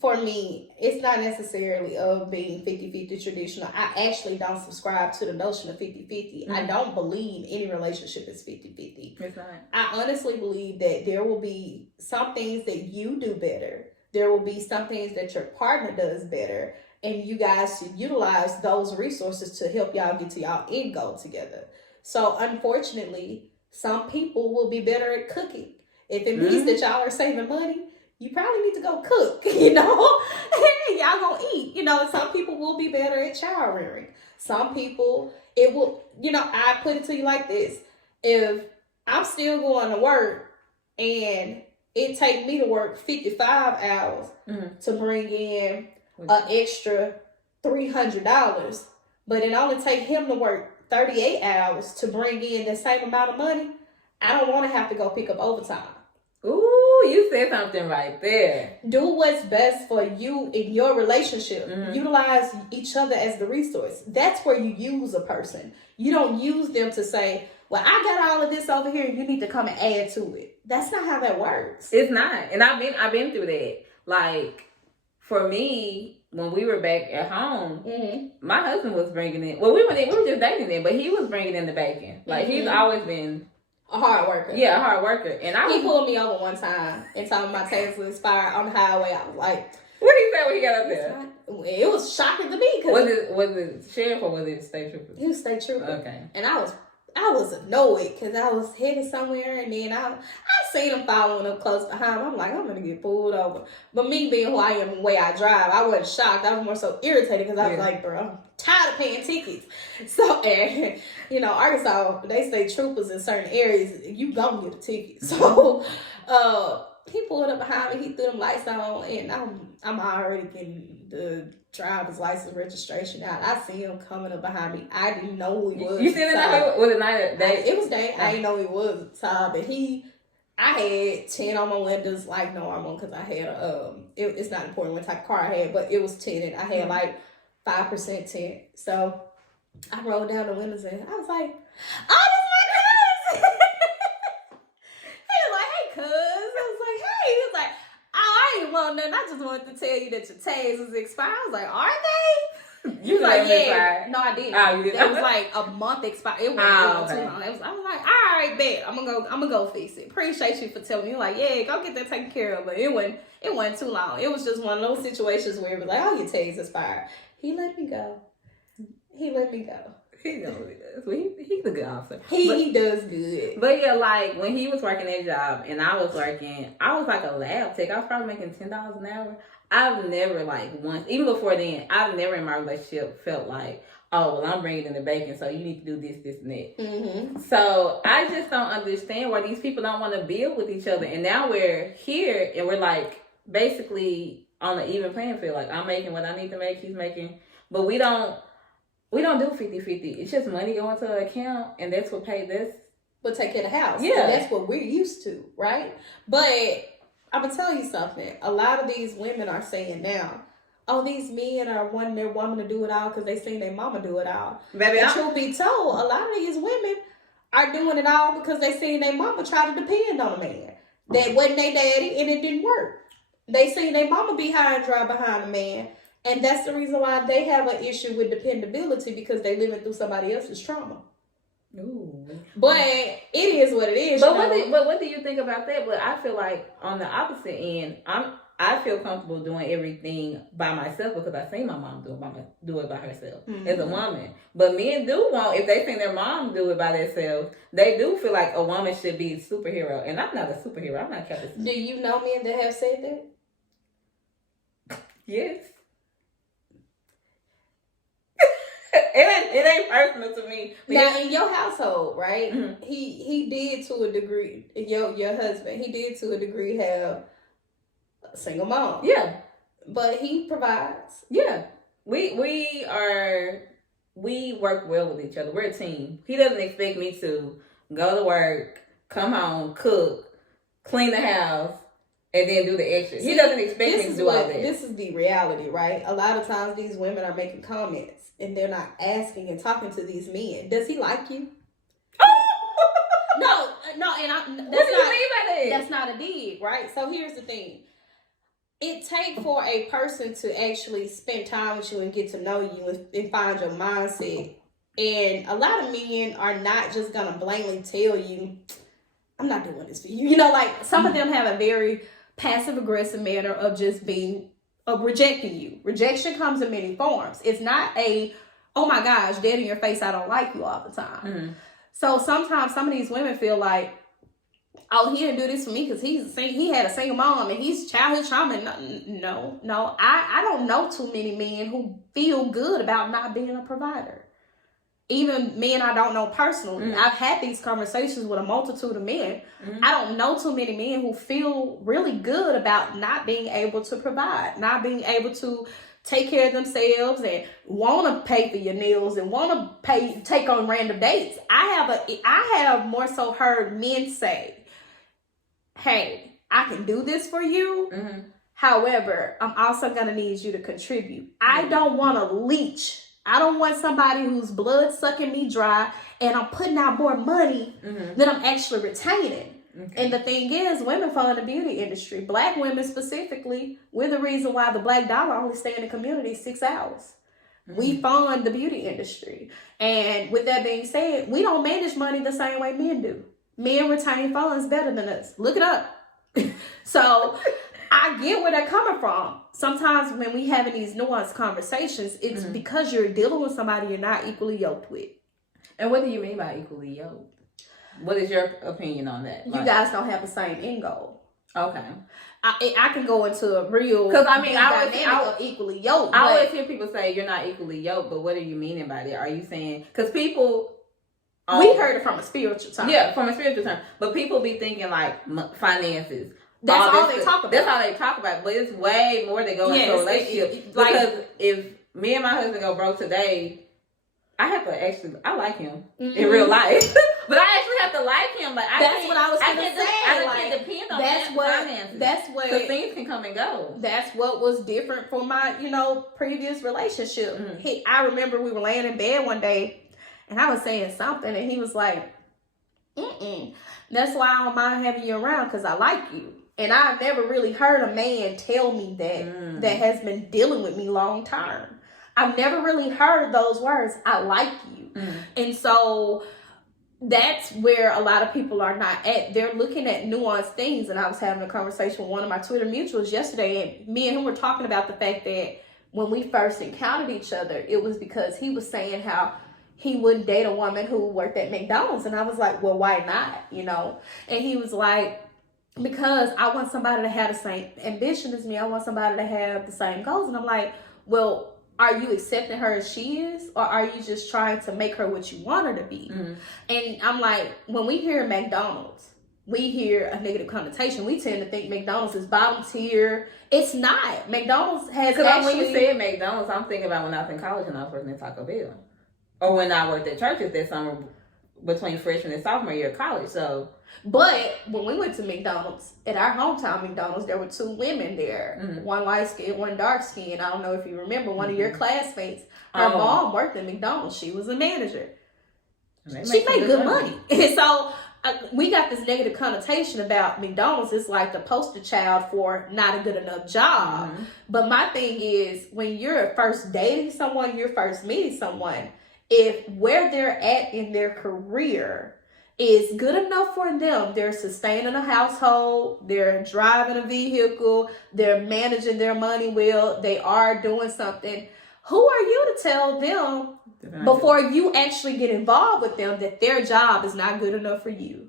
for me, it's not necessarily of being 50-50 traditional. I actually don't subscribe to the notion of 50-50. I don't believe any relationship is 50-50. It's not. I honestly believe that there will be some things that you do better. There will be some things that your partner does better. and you guys should utilize those resources to help y'all get to y'all end goal together. So unfortunately, some people will be better at cooking. If it means that y'all are saving money, you probably need to go cook, you know? Y'all gonna eat. You know, some people will be better at child rearing. Some people, it will, you know, I put it to you like this. If I'm still going to work and it take me to work 55 hours to bring in an extra $300, but it only take him to work 38 hours to bring in the same amount of money, I don't want to have to go pick up overtime. Ooh, you said something right there. Do what's best for you in your relationship. Utilize each other as the resource. That's where you use a person. You don't use them to say, well, I got all of this over here, you need to come and add to it. That's not how that works. It's not. And I've been through that. Like, for me, when we were back at home, my husband was bringing in, well, we were just dating then, but he was bringing in the bacon. Like, he's always been a hard worker. Yeah, a hard worker. And he pulled me over one time and told me my tags was expired on the highway. I was like, what did he say when he got up there? It was shocking to me. Was it sheriff or was it state trooper? He was state trooper. Okay. And I was annoyed because I was headed somewhere, and then I seen him following up close behind me. I'm like, I'm gonna get pulled over. But me being who I am and the way I drive, I wasn't shocked. I was more so irritated because I was like, bro, I'm tired of paying tickets. So, and you know, Arkansas, they say troopers in certain areas, you gonna get a ticket. So, he pulled up behind me. He threw them lights on, and I'm already getting the driver's license registration out. I see him coming up behind me. I didn't know who he was. You seen it? Was it night or day? It was day. I didn't know who he was at the time, but I had 10 on my windows like normal because I had it's not important what type of car I had, but it was tinted. I had like 5% tint. So I rolled down the windows and I was like, oh, this is my cousin. He was like, hey, cuz. I was like, hey. He was like, oh, I ain't want nothing. I just wanted to tell you that your tags was expired. I was like, are they? You was like, yeah. No, I didn't. Oh, you didn't? It was like a month expired. It wasn't too long. I was like, all right, bet. I'm gonna go fix it. Appreciate you for telling me. Like, yeah, go get that taken care of. But it wasn't too long. It was just one of those situations where it was like, oh, your tags expired. He let me go. He always does. Well, he's a good officer. He does good. But yeah, like when he was working that job and I was working, I was like a lab tech. I was probably making $10 an hour. I've never once, even before then, I've never in my relationship felt like, oh, well, I'm bringing in the bacon, so you need to do this, and that. So I just don't understand why these people don't want to build with each other. And now we're here and we're like basically on an even playing field. Like I'm making what I need to make, he's making, but we don't do 50-50. It's just money going to an account and that's what paid this. But take care of the house. Yeah. And that's what we're used to, right? But I'm going to tell you something. A lot of these women are saying now, oh, these men are wanting their woman to do it all because they seen their mama do it all. Baby, and truth be told, a lot of these women are doing it all because they seen their mama try to depend on a man. That wasn't their daddy and it didn't work. They seen their mama be high and dry behind a man. And that's the reason why they have an issue with dependability because they living through somebody else's trauma. Ooh. But it is what it is. But what do you think about that? But I feel like on the opposite end, I feel comfortable doing everything by myself because I seen my mom do it by herself as a woman. But men do want, if they think their mom do it by themselves, they do feel like a woman should be a superhero. And I'm not a superhero. I'm not Captain. Do you know men that have said that? Yes. It ain't personal to me. Now, in your household, right? Mm-hmm. He did to a degree. Your husband, he did to a degree have a single mom. Yeah, but he provides. Yeah, we work well with each other. We're a team. He doesn't expect me to go to work, come home, cook, clean the house, and then do the extras. He doesn't expect me to do all that. This is the reality, right? A lot of times these women are making comments and they're not asking and talking to these men. Does he like you? No, and what do you mean by that? That's not a dig, right? So here's the thing. It takes for a person to actually spend time with you and get to know you and find your mindset. And a lot of men are not just going to blatantly tell you, I'm not doing this for you. You know, like some of them have a very passive aggressive manner of just being of rejecting you. Rejection comes in many forms. It's not a, oh my gosh, dead in your face, I don't like you all the time. Mm-hmm. So sometimes some of these women feel like, oh, he didn't do this for me because he had a single mom and he's childhood trauma. No. I don't know too many men who feel good about not being a provider. Even men I don't know personally. Mm-hmm. I've had these conversations with a multitude of men. Mm-hmm. I don't know too many men who feel really good about not being able to provide, not being able to take care of themselves and want to pay for your meals and want to take on random dates. I have more so heard men say, hey, I can do this for you. Mm-hmm. However, I'm also going to need you to contribute. I Mm-hmm. don't want to leech. I don't want somebody whose blood sucking me dry and I'm putting out more money Mm-hmm. than I'm actually retaining. Okay. And the thing is, women fall in the beauty industry. Black women specifically, we're the reason why the Black dollar only stay in the community 6 hours. Mm-hmm. We fund the beauty industry. And with that being said, we don't manage money the same way men do. Men retain funds better than us. Look it up. So I get where they're coming from. Sometimes when we having these nuanced conversations, it's Mm-hmm. because you're dealing with somebody you're not equally yoked with. And what do you mean by equally yoked? What is your opinion on that? You guys don't have the same end goal. Okay. I can go into a real, Because I mean, dynamic of equally yoked. I but always hear people say you're not equally yoked, but what are you meaning by that? Are you saying because people? we heard it from a spiritual term. Yeah, from a spiritual term, but people be thinking like finances. That's all they talk about. That's all they talk about, but it's way more that go into a relationship. Because if me and my husband go broke today, I have to actually, I like him in real life, but I actually have to like him. Like that's what I was going to say. I can't depend on finances. That's what. Because things can come and go. That's what was different from my, previous relationship. Mm-hmm. I remember we were laying in bed one day, and I was saying something, and he was like, that's why I don't mind having you around, because I like you. And I've never really heard a man tell me that has been dealing with me long term. I've never really heard those words, I like you. And so that's where a lot of people are not at. They're looking at nuanced things. And I was having a conversation with one of my Twitter mutuals yesterday, and me and him were talking about the fact that when we first encountered each other, it was because he was saying how he wouldn't date a woman who worked at McDonald's. And I was like, well, why not? And he was like, because I want somebody to have the same ambition as me. I want somebody to have the same goals. And I'm like, well, are you accepting her as she is? Or are you just trying to make her what you want her to be? And I'm like, when we hear McDonald's, we hear a negative connotation. We tend to think McDonald's is bottom tier. It's not. McDonald's has Because when you said McDonald's, I'm thinking about when I was in college and I was working at Taco Bell. Or when I worked at churches that summer between freshman and sophomore year of college. But when we went to McDonald's, at our hometown McDonald's, there were 2 women there. One light skin, one dark skin. I don't know if you remember one of your classmates. Her mom worked at McDonald's. She was a manager. She made good money. And so we got this negative connotation about McDonald's. It's like the poster child for not a good enough job. But my thing is, when you're first dating someone, you're first meeting someone, if where they're at in their career is good enough for them, they're sustaining a household, they're driving a vehicle, they're managing their money well, they are doing something, who are you to tell them before you actually get involved with them that their job is not good enough for you?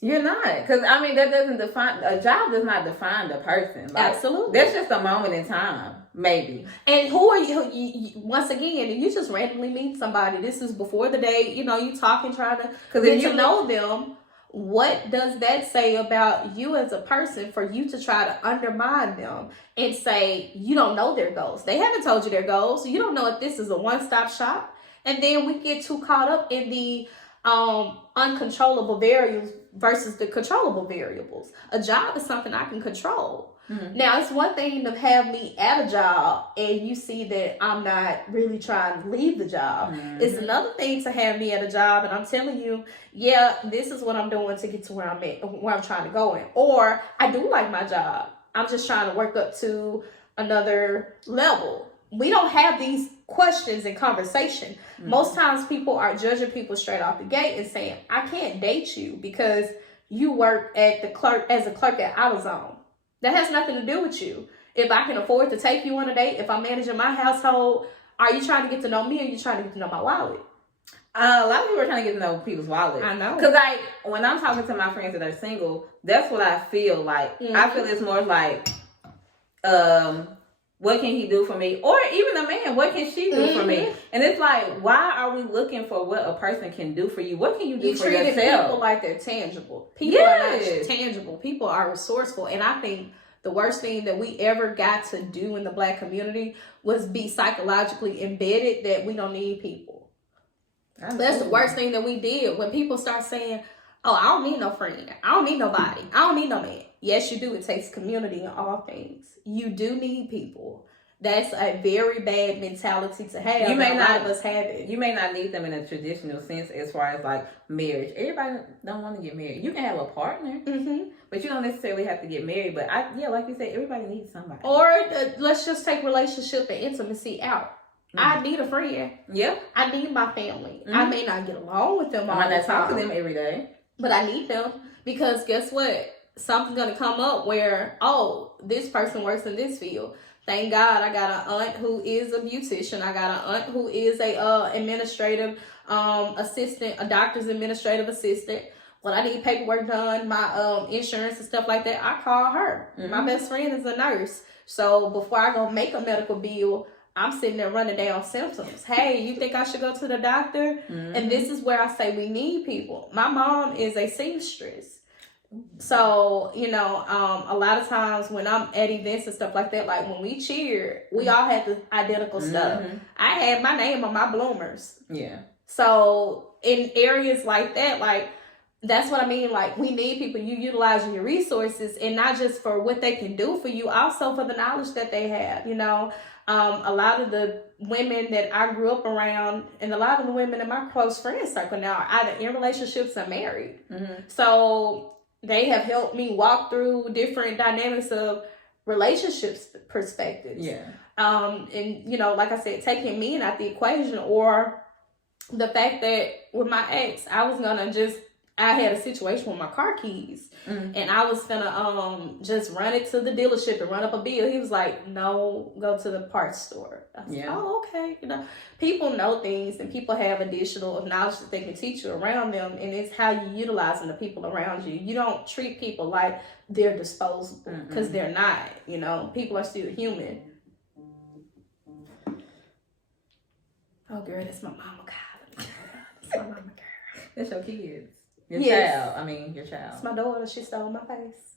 You're not. Because, I mean, that doesn't define, a job does not define the person. Like, Absolutely. That's just a moment in time, maybe. And who are you once again, you just randomly meet somebody. This is before the date, you talking, trying to get to know them. What does that say about you as a person for you to try to undermine them and say you don't know their goals? They haven't told you their goals. So you don't know if this is a one-stop shop. And then we get too caught up in the uncontrollable variables versus the controllable variables. A job is something I can control. Now, it's one thing to have me at a job and you see that I'm not really trying to leave the job. It's another thing to have me at a job and I'm telling you, yeah, this is what I'm doing to get to where I'm at, where I'm trying to go in. Or I do like my job. I'm just trying to work up to another level. We don't have these questions in conversation. Most times people are judging people straight off the gate and saying, I can't date you because you work at as a clerk at AutoZone. That has nothing to do with you. If I can afford to take you on a date, if I'm managing my household, are you trying to get to know me or are you trying to get to know my wallet? A lot of people are trying to get to know people's wallets. I know. Because, like, when I'm talking to my friends that are single, that's what I feel like. I feel it's more like, what can he do for me? Or even a man, what can she do for me? And it's like, why are we looking for what a person can do for you? What can you do for yourself? You treat people like they're tangible. People are not tangible. People are resourceful. And I think the worst thing that we ever got to do in the Black community was be psychologically embedded that we don't need people. That's the worst thing that we did. When people start saying, oh, I don't need no friend. I don't need nobody. I don't need no man. Yes, you do. It takes community in all things. You do need people. That's a very bad mentality to have. You may not, of us have it. You may not need them in a traditional sense as far as like marriage. Everybody don't want to get married. You can have a partner, but you don't necessarily have to get married. But like you said, everybody needs somebody. Or let's just take relationship and intimacy out. I need a friend. Yeah. I need my family. I may not get along with them all the time. I might not talk to them every day. But I need them because guess what? Something's going to come up where, oh, this person works in this field. Thank God I got an aunt who is a beautician. I got an aunt who is a administrative assistant, a doctor's administrative assistant. When I need paperwork done, my insurance and stuff like that, I call her. My best friend is a nurse. So before I go make a medical bill, I'm sitting there running down symptoms. Hey, you think I should go to the doctor? And this is where I say we need people. My mom is a seamstress. So, a lot of times when I'm at events and stuff like that, like when we cheered, we all had the identical stuff. I had my name on my bloomers. Yeah. So in areas like that, like, that's what I mean. Like, we need people. You utilizing your resources and not just for what they can do for you, also for the knowledge that they have, A lot of the women that I grew up around and a lot of the women in my close friend circle now are either in relationships or married. So they have helped me walk through different dynamics of relationships perspectives. Yeah. And, like I said, taking men out the equation, or the fact that with my ex, I had a situation with my car keys and I was gonna just run it to the dealership and run up a bill. He was like, no, go to the parts store. I was like, oh, okay. People know things and people have additional knowledge that they can teach you around them, and it's how you utilizing the people around you. You don't treat people like they're disposable because they're not. People are still human. Oh, girl, that's my mama calling. That's my mama girl. That's your kids. Your child. It's my daughter. She stole my face.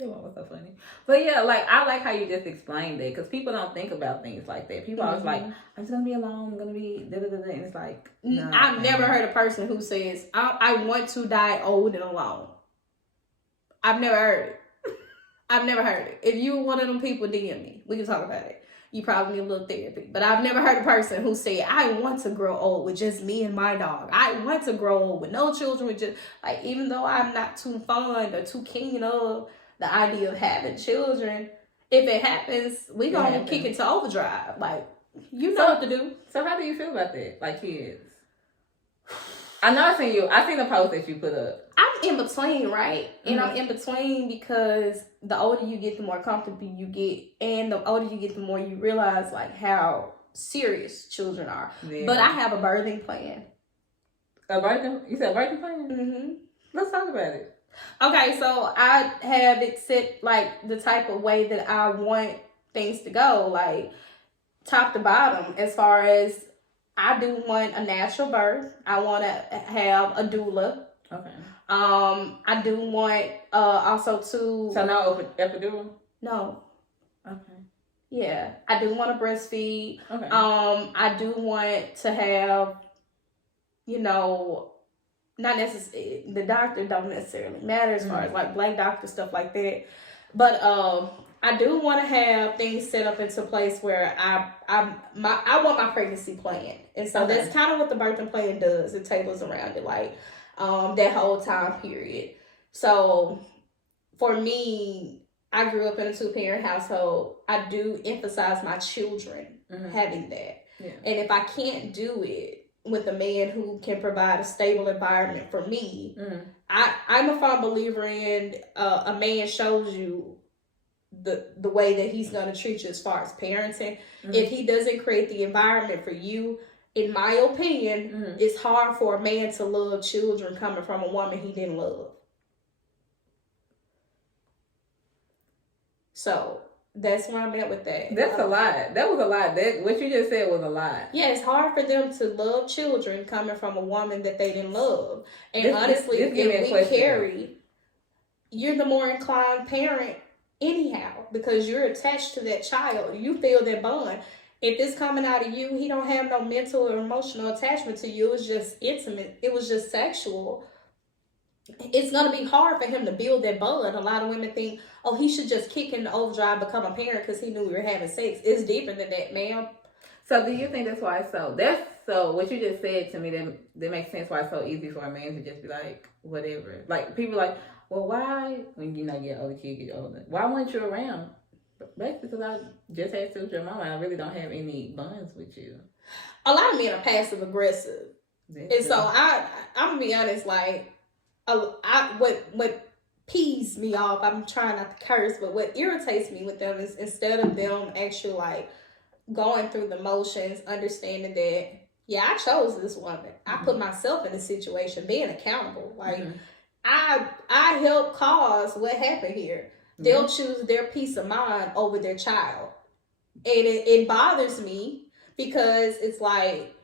That was so funny. But yeah, like, I like how you just explained it, because people don't think about things like that. People always like, I'm just going to be alone. I'm going to be da-da-da-da. And it's like, no. I've never heard a person who says, I want to die old and alone. I've never heard it. I've never heard it. If you were one of them people, DM me. We can talk about it. You probably need a little therapy. But I've never heard a person who said, I want to grow old with just me and my dog. I want to grow old with no children. With just, like, even though I'm not too fond or too keen of the idea of having children, if it happens, we gonna kick it to overdrive. Like, you know what to do. So how do you feel about that? Like, kids? I know I seen the post that you put up. I'm in between, right? And I'm in between because the older you get, the more comfortable you get. And the older you get, the more you realize, like, how serious children are. Yeah. But I have a birthing plan. You said birthing plan? Let's talk about it. Okay, so I have it set, like, the type of way that I want things to go. Like, top to bottom, as far as I do want a natural birth. I want to have a doula. Okay. I do want also to. So no epidural? No. Okay. Yeah, I do want to breastfeed. Okay. I do want to have, not necessarily, the doctor don't necessarily matter as far as like Black doctor, stuff like that. But I do want to have things set up into place where I want my pregnancy plan. And so that's kind of what the birthing plan does. It tables around it, like that whole time period. So for me, I grew up in a 2-parent household. I do emphasize my children having that. Yeah. And if I can't do it with a man who can provide a stable environment for me, I'm a firm believer in a man shows you the way that he's going to treat you as far as parenting. If he doesn't create the environment for you, in my opinion, it's hard for a man to love children coming from a woman he didn't love. So that's where I'm at with that. That's a lot. That was a lot. That what you just said was a lot. Yeah, it's hard for them to love children coming from a woman that they didn't love. And honestly, if we carry, you're the more inclined parent anyhow, because you're attached to that child. You feel that bond. If it's coming out of you, he don't have no mental or emotional attachment to you. It was just intimate. It was just sexual. It's going to be hard for him to build that bond. A lot of women think, oh, he should just kick in the overdrive, become a parent because he knew we were having sex. It's deeper than that, ma'am. So do you think that's why it's so? So what you just said to me, that makes sense why it's so easy for a man to just be like, whatever. Like, people like, well, why, when you get older, kid get older, why weren't you around? Basically, because I just had sex with your mama. I really don't have any bonds with you. A lot of men are passive aggressive. And so I'm going to be honest, like, what pees me off, I'm trying not to curse, but what irritates me with them is instead of them actually like going through the motions, understanding that, yeah, I chose this woman. I put myself in a situation, being accountable. Like, I helped cause what happened here. They'll choose their peace of mind over their child. And it bothers me because it's like,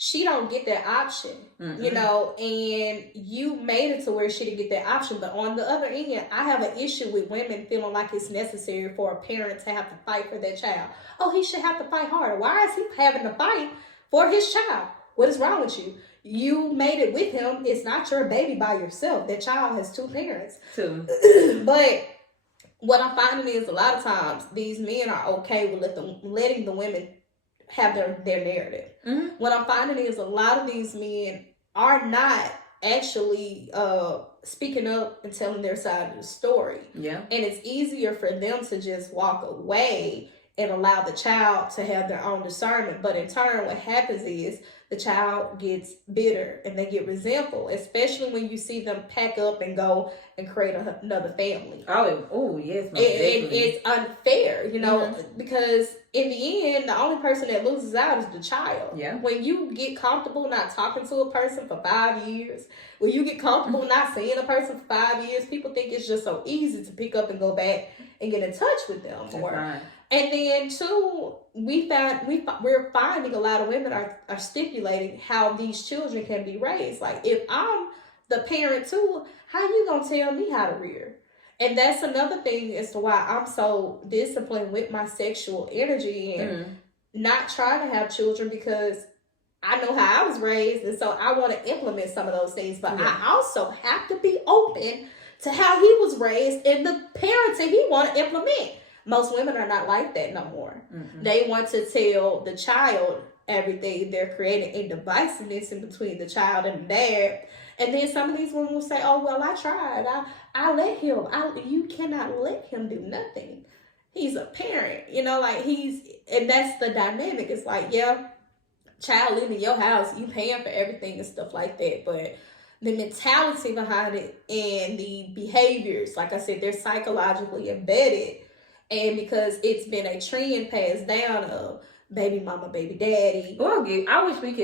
she don't get that option, you know, and you made it to where she didn't get that option. But on the other end, I have an issue with women feeling like it's necessary for a parent to have to fight for their child. Oh, he should have to fight harder. Why is he having to fight for his child? What is wrong with you? You made it with him. It's not your baby by yourself. That child has two parents. But what I'm finding is a lot of times these men are okay with letting the women have their narrative. What I'm finding is a lot of these men are not actually speaking up and telling their side of the story. Yeah. And it's easier for them to just walk away and allow the child to have their own discernment. But in turn, what happens is the child gets bitter and they get resentful, especially when you see them pack up and go and create another family. Oh, yes. It's unfair, you know, because in the end, the only person that loses out is the child. Yeah. When you get comfortable not talking to a person for 5 years, when you get comfortable not seeing a person for 5 years, people think it's just so easy to pick up and go back and get in touch with them. And then too, we're finding a lot of women are stipulating how these children can be raised. Like, if I'm the parent too, how you gonna tell me how to rear? And that's another thing as to why I'm so disciplined with my sexual energy and not trying to have children, because I know how I was raised, and so I want to implement some of those things. But I also have to be open to how he was raised and the parenting he want to implement. Most women are not like that no more. They want to tell the child everything. They're creating a divisiveness in between the child and the dad. And then some of these women will say, oh, well, I tried. I let him. You cannot let him do nothing. He's a parent. You know, like and that's the dynamic. It's like, yeah, child living in your house, you paying for everything and stuff like that. But the mentality behind it and the behaviors, like I said, they're psychologically embedded. And because it's been a trend passed down of baby mama, baby daddy. Well, I wish we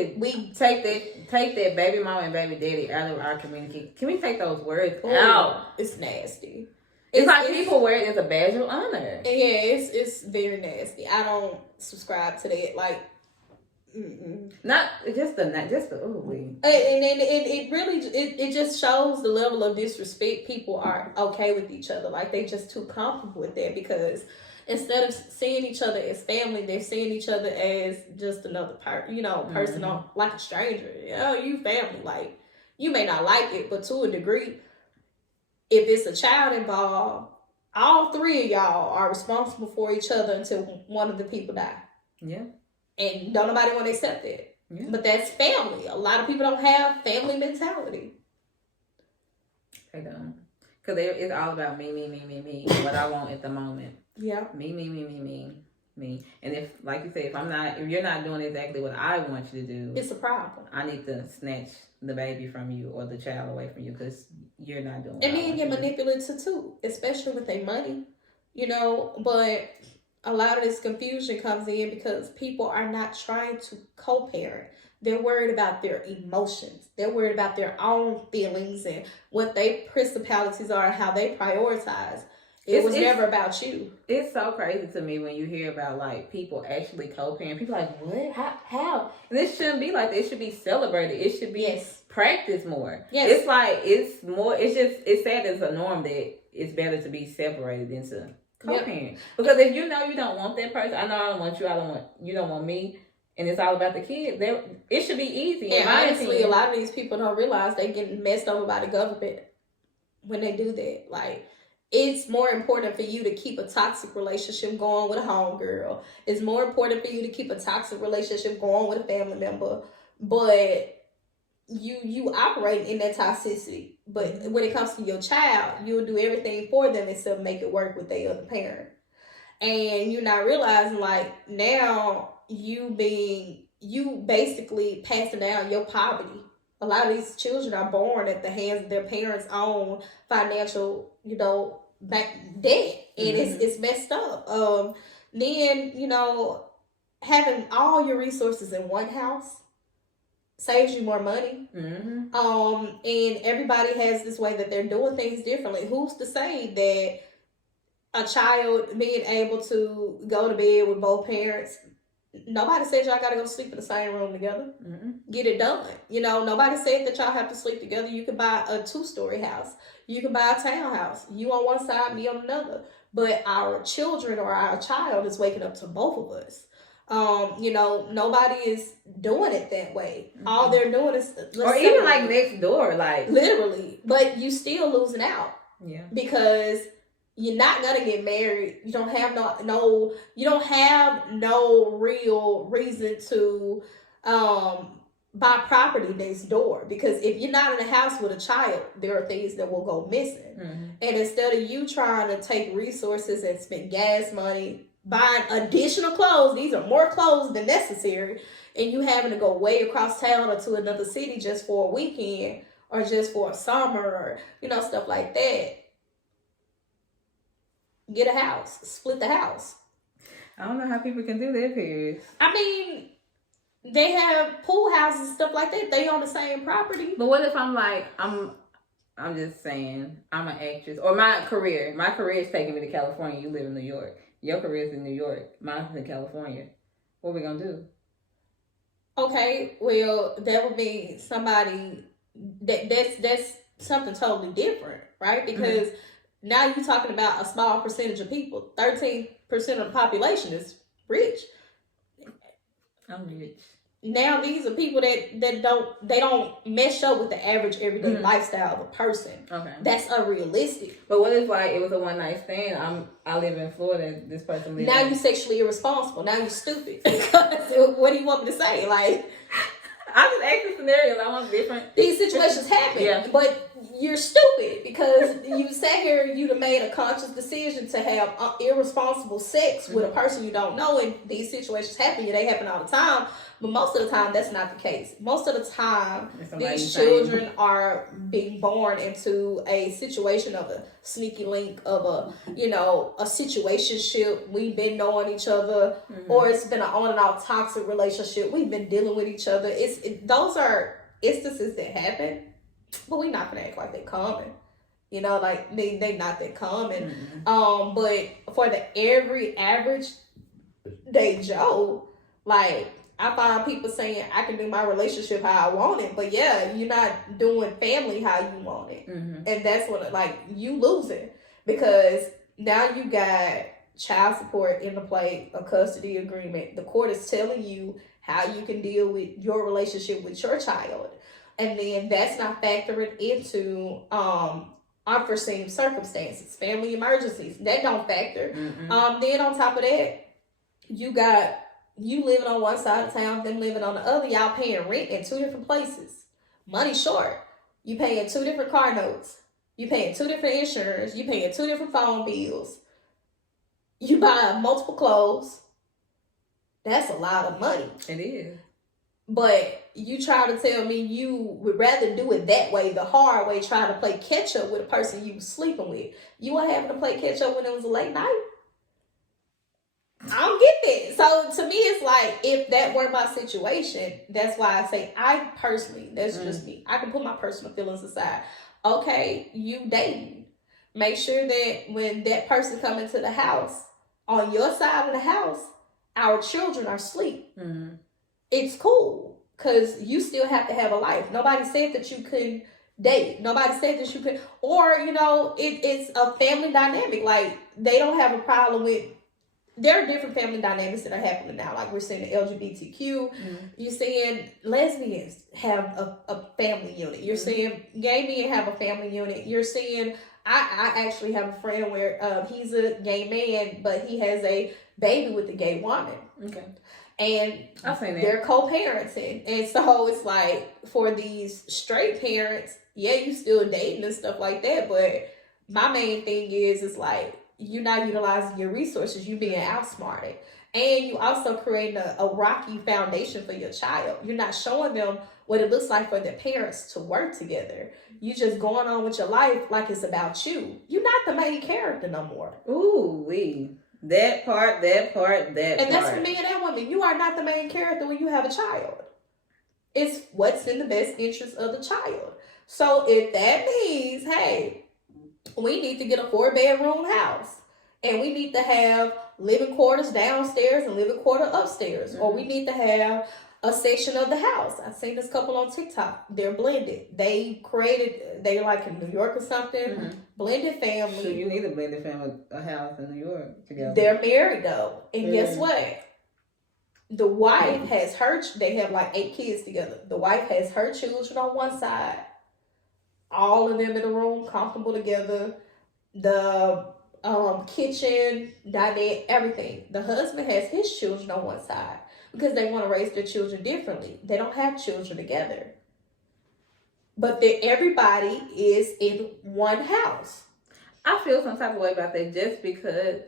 take that baby mama and baby daddy out of our community. Can we take those words out? It's nasty. It's like people wear it as a badge of honor. Yeah, it's very nasty. I don't subscribe to that. Like, not just the and it really it just shows the level of disrespect. People are okay with each other, like they just too comfortable with that, because instead of seeing each other as family, they're seeing each other as just another person on, like a stranger. You family. Like, you may not like it, but to a degree, if it's a child involved, all three of y'all are responsible for each other until one of the people die. Yeah. And don't nobody want to accept it. Yeah. But that's family. A lot of people don't have family mentality. They don't. Because it's all about me, what I want at the moment. Yeah. Me. And if, like you said, if you're not doing exactly what I want you to do, it's a problem. I need to snatch the baby from you or the child away from you, because you're not doing it. And men get manipulated too, especially with their money. But a lot of this confusion comes in because people are not trying to co-parent. They're worried about their emotions. They're worried about their own feelings and what their principalities are and how they prioritize. It was never about you. It's so crazy to me when you hear about like people actually co-parent. People are like, what? How? And this shouldn't be like that. It should be celebrated. It should be practiced more. Yes. It's like it's more. It's sad as a norm that it's better to be separated than to co-parent. Because if you know you don't want that person, I know I don't want you. You don't want me. And it's all about the kid. It should be easy. And honestly, a lot of these people don't realize they get messed over by the government when they do that. Like, it's more important for you to keep a toxic relationship going with a homegirl. It's more important for you to keep a toxic relationship going with a family member. But you operate in that toxicity. But when it comes to your child, you'll do everything for them instead of make it work with their other parent. And you're not realizing, like, now you basically passing down your poverty. A lot of these children are born at the hands of their parents' own financial, debt, and it's messed up. Then having all your resources in one house saves you more money. And everybody has this way that they're doing things differently. Who's to say that a child being able to go to bed with both parents? Nobody said y'all gotta go sleep in the same room together. Get it done. Nobody said that y'all have to sleep together. You can buy a 2-story house. You can buy a townhouse. You on one side, me on another. But our children or our child is waking up to both of us. Nobody is doing it that way. All they're doing is even like next door, like literally. But you still losing out. Yeah. Because you're not gonna get married. You don't have you don't have no real reason to buy property next door. Because if you're not in a house with a child, there are things that will go missing. And instead of you trying to take resources and spend gas money buying additional clothes, these are more clothes than necessary, and you having to go way across town or to another city just for a weekend or just for a summer or stuff like that. Get a house. Split the house. I don't know how people can do that, Paris. I mean, they have pool houses and stuff like that. They on the same property. But what if I'm like, I'm just saying, I'm an actress. Or my career is taking me to California. You live in New York. Your career is in New York. Mine's in California. What are we going to do? Okay, well, that would be somebody, that's something totally different, right? Because now you're talking about a small percentage of people. 13% of the population is rich. I'm rich. Now these are people that don't mesh up with the average everyday lifestyle of a person. Okay. That's unrealistic. But what if like it was a one night stand? I live in Florida. This person lives. Now you're sexually irresponsible. Now you're stupid. What do you want me to say? Like, I'm just asking scenarios. I want different. These situations happen, but you're stupid because you sat here, you done made a conscious decision to have irresponsible sex with a person you don't know, and these situations happen. They happen all the time, but most of the time that's not the case. Most of the time, these children are being born into a situation of a sneaky link of a situationship. We've been knowing each other, or it's been an on and off toxic relationship. We've been dealing with each other. Those are instances that happen, but we're not gonna act like they're common. Like they not that common. But for the every average day Joe, like, I find people saying I can do my relationship how I want it, but you're not doing family how you want it. And that's what, like, you losing, because now you got child support in the play, a custody agreement. The court is telling you how you can deal with your relationship with your child. And then that's not factored into unforeseen circumstances, family emergencies. That don't factor. Then on top of that, you living on one side of town, them living on the other. Y'all paying rent in 2 different places. Money short. You paying 2 different car notes. You paying 2 different insurance. You paying 2 different phone bills. You buy multiple clothes. That's a lot of money. It is. But you try to tell me you would rather do it that way, the hard way, trying to play catch up with a person you was sleeping with. You were having to play catch up when it was a late night. I don't get that. So to me, it's like, if that were my situation, that's why I say, I personally, that's just me. I can put my personal feelings aside. Okay, you dating. Make sure that when that person come into the house, on your side of the house, our children are asleep. Mm-hmm. It's cool, because you still have to have a life. Nobody said that you couldn't date. Nobody said that you could, or, it's a family dynamic. Like, they don't have a problem with, there are different family dynamics that are happening now. Like, we're seeing the LGBTQ. Mm-hmm. You're seeing lesbians have a family unit. You're seeing gay men have a family unit. You're seeing, I actually have a friend where he's a gay man, but he has a baby with a gay woman. Okay. And they're co-parenting. And so it's like, for these straight parents, yeah, you still dating and stuff like that. But my main thing is, it's like, you're not utilizing your resources. You being outsmarted. And you also creating a rocky foundation for your child. You're not showing them what it looks like for their parents to work together. You just going on with your life like it's about you. You're not the main character no more. Ooh, wee. That part. And that's for men and women. You are not the main character when you have a child. It's what's in the best interest of the child. So if that means, hey, we need to get a 4-bedroom house, and we need to have living quarters downstairs and living quarter upstairs, mm-hmm. or we need to have a section of the house. I've seen this couple on TikTok. They're blended. They're like in New York or something. Mm-hmm. Blended family. So you need a blended family, a house in New York together. They're married though. And guess what? The wife has they have like 8 kids together. The wife has her children on one side. All of them in the room, comfortable together. The kitchen, dining, everything. The husband has his children on one side, because they want to raise their children differently. They don't have children together. But everybody is in one house. I feel some type of way about that, just because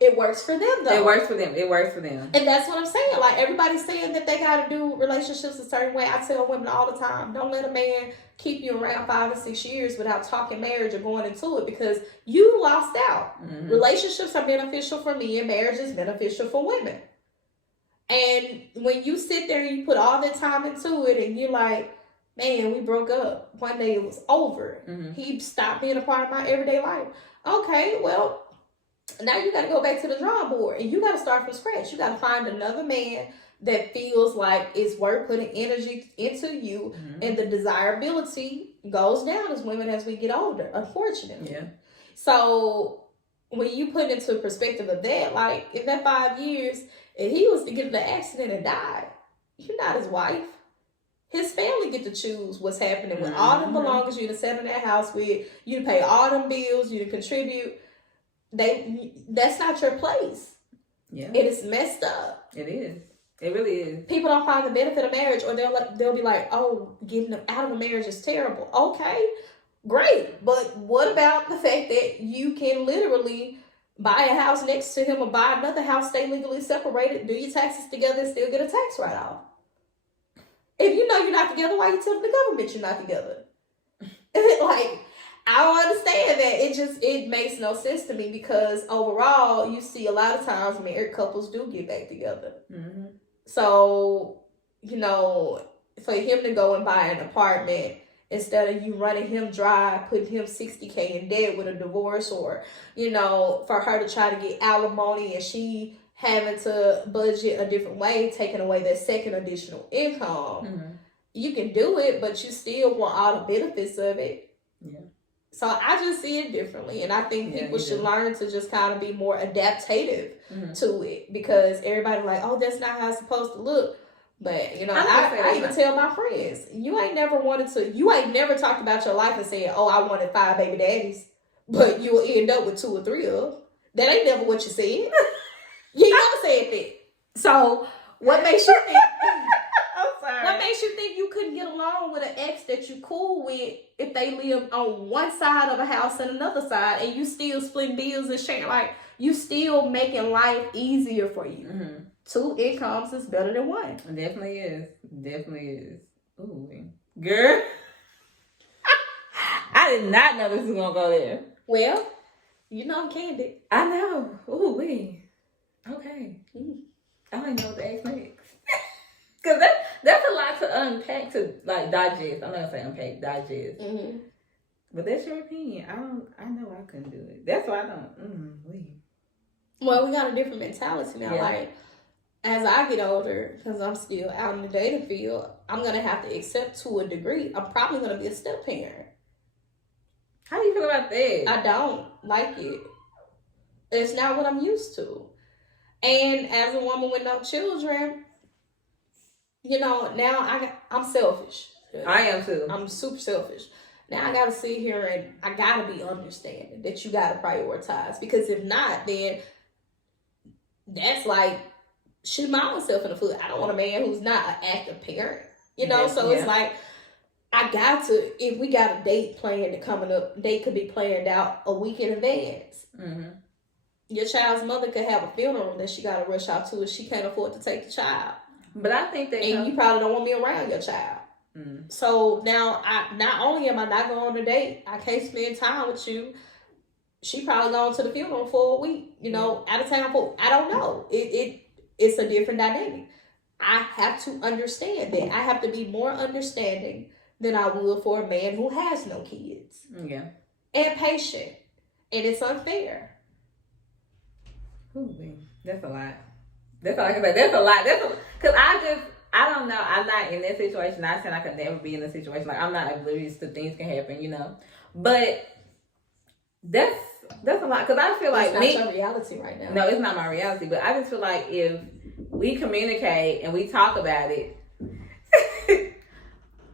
it works for them, though. It works for them. And that's what I'm saying. Like, everybody's saying that they got to do relationships a certain way. I tell women all the time, don't let a man keep you around 5 or 6 years without talking marriage or going into it, because you lost out. Mm-hmm. Relationships are beneficial for men. Marriage is beneficial for women. And when you sit there and you put all that time into it, and you're like, man, we broke up. One day it was over. Mm-hmm. He stopped being a part of my everyday life. Okay, well, now you got to go back to the drawing board, and you got to start from scratch. You got to find another man that feels like it's worth putting energy into you, mm-hmm. and the desirability goes down as women as we get older, unfortunately. Yeah. So when you put into perspective of that, like, in that 5 years, if he was to get in an accident and die, you're not his wife. His family get to choose what's happening with mm-hmm. all them belongings. You to sit in that house with, you to pay all them bills, you to contribute. That's not your place. Yeah. It is messed up. It is. It really is. People don't find the benefit of marriage, or they'll be like, oh, getting out of a marriage is terrible. Okay, great. But what about the fact that you can literally buy a house next to him, or buy another house, stay legally separated, do your taxes together, and still get a tax write-off? If you know you're not together, why are you telling the government you're not together? Like, I don't understand that. It makes no sense to me, because overall, you see a lot of times married couples do get back together. Mm-hmm. So, for him to go and buy an apartment, instead of you running him dry, putting him $60K in debt with a divorce, or, for her to try to get alimony and she having to budget a different way, taking away that second additional income. Mm-hmm. You can do it, but you still want all the benefits of it. Yeah. So I just see it differently, and I think people should learn to just kind of be more adaptive mm-hmm. to it, because everybody like, oh, that's not how it's supposed to look. But, I even tell my friends, you ain't never talked about your life and said, oh, I wanted 5 baby daddies, but you'll end up with 2 or 3 of them. That ain't never what you said. You never said that. So what makes you think? I'm sorry. What makes you think you couldn't get along with an ex that you cool with if they live on one side of a house and another side, and you still splitting bills and sharing? Like, you still making life easier for you. Mm-hmm. 2 incomes is better than 1. It definitely is. Definitely is. Ooh, girl. I did not know this was gonna go there. Well, you know I'm candid. I know. Ooh, wee. Okay. I don't even know what to ask next. Cause that's a lot to unpack, to like digest. I'm not gonna say unpack, digest. Mm-hmm. But that's your opinion. I know I couldn't do it. That's why I don't. Well, we got a different mentality now. Yeah. Like, as I get older, because I'm still out in the dating field, I'm gonna have to accept to a degree. I'm probably gonna be a step parent. How do you feel about that? I don't like it. It's not what I'm used to. And as a woman with no children, you know, now I'm selfish. I am too. I'm super selfish. Now I gotta sit here and I gotta be understanding that you gotta prioritize. Because if not, then that's like shooting my own self in the foot. I don't want a man who's not an active parent. You know, so it's like I got to, if we got a date planned coming up, date could be planned out a week in advance. Mm-hmm. Your child's mother could have a funeral that she got to rush out to if she can't afford to take the child. But I think that... And you probably don't want me around your child. Mm. So now, not only am I not going on a date, I can't spend time with you. She probably gone to the funeral for a week, you know, out of town for, I don't know. It's a different dynamic. I have to understand that. I have to be more understanding than I would for a man who has no kids. Yeah. And patient. And it's unfair. Ooh, that's a lot. That's all I can say. That's a lot. Because I don't know. I'm not in that situation. Not saying I could never be in a situation. Like, I'm not oblivious to things can happen, you know. But that's a lot. Because I feel like... It's not your reality right now. No, it's not my reality. But I just feel like if we communicate and we talk about it...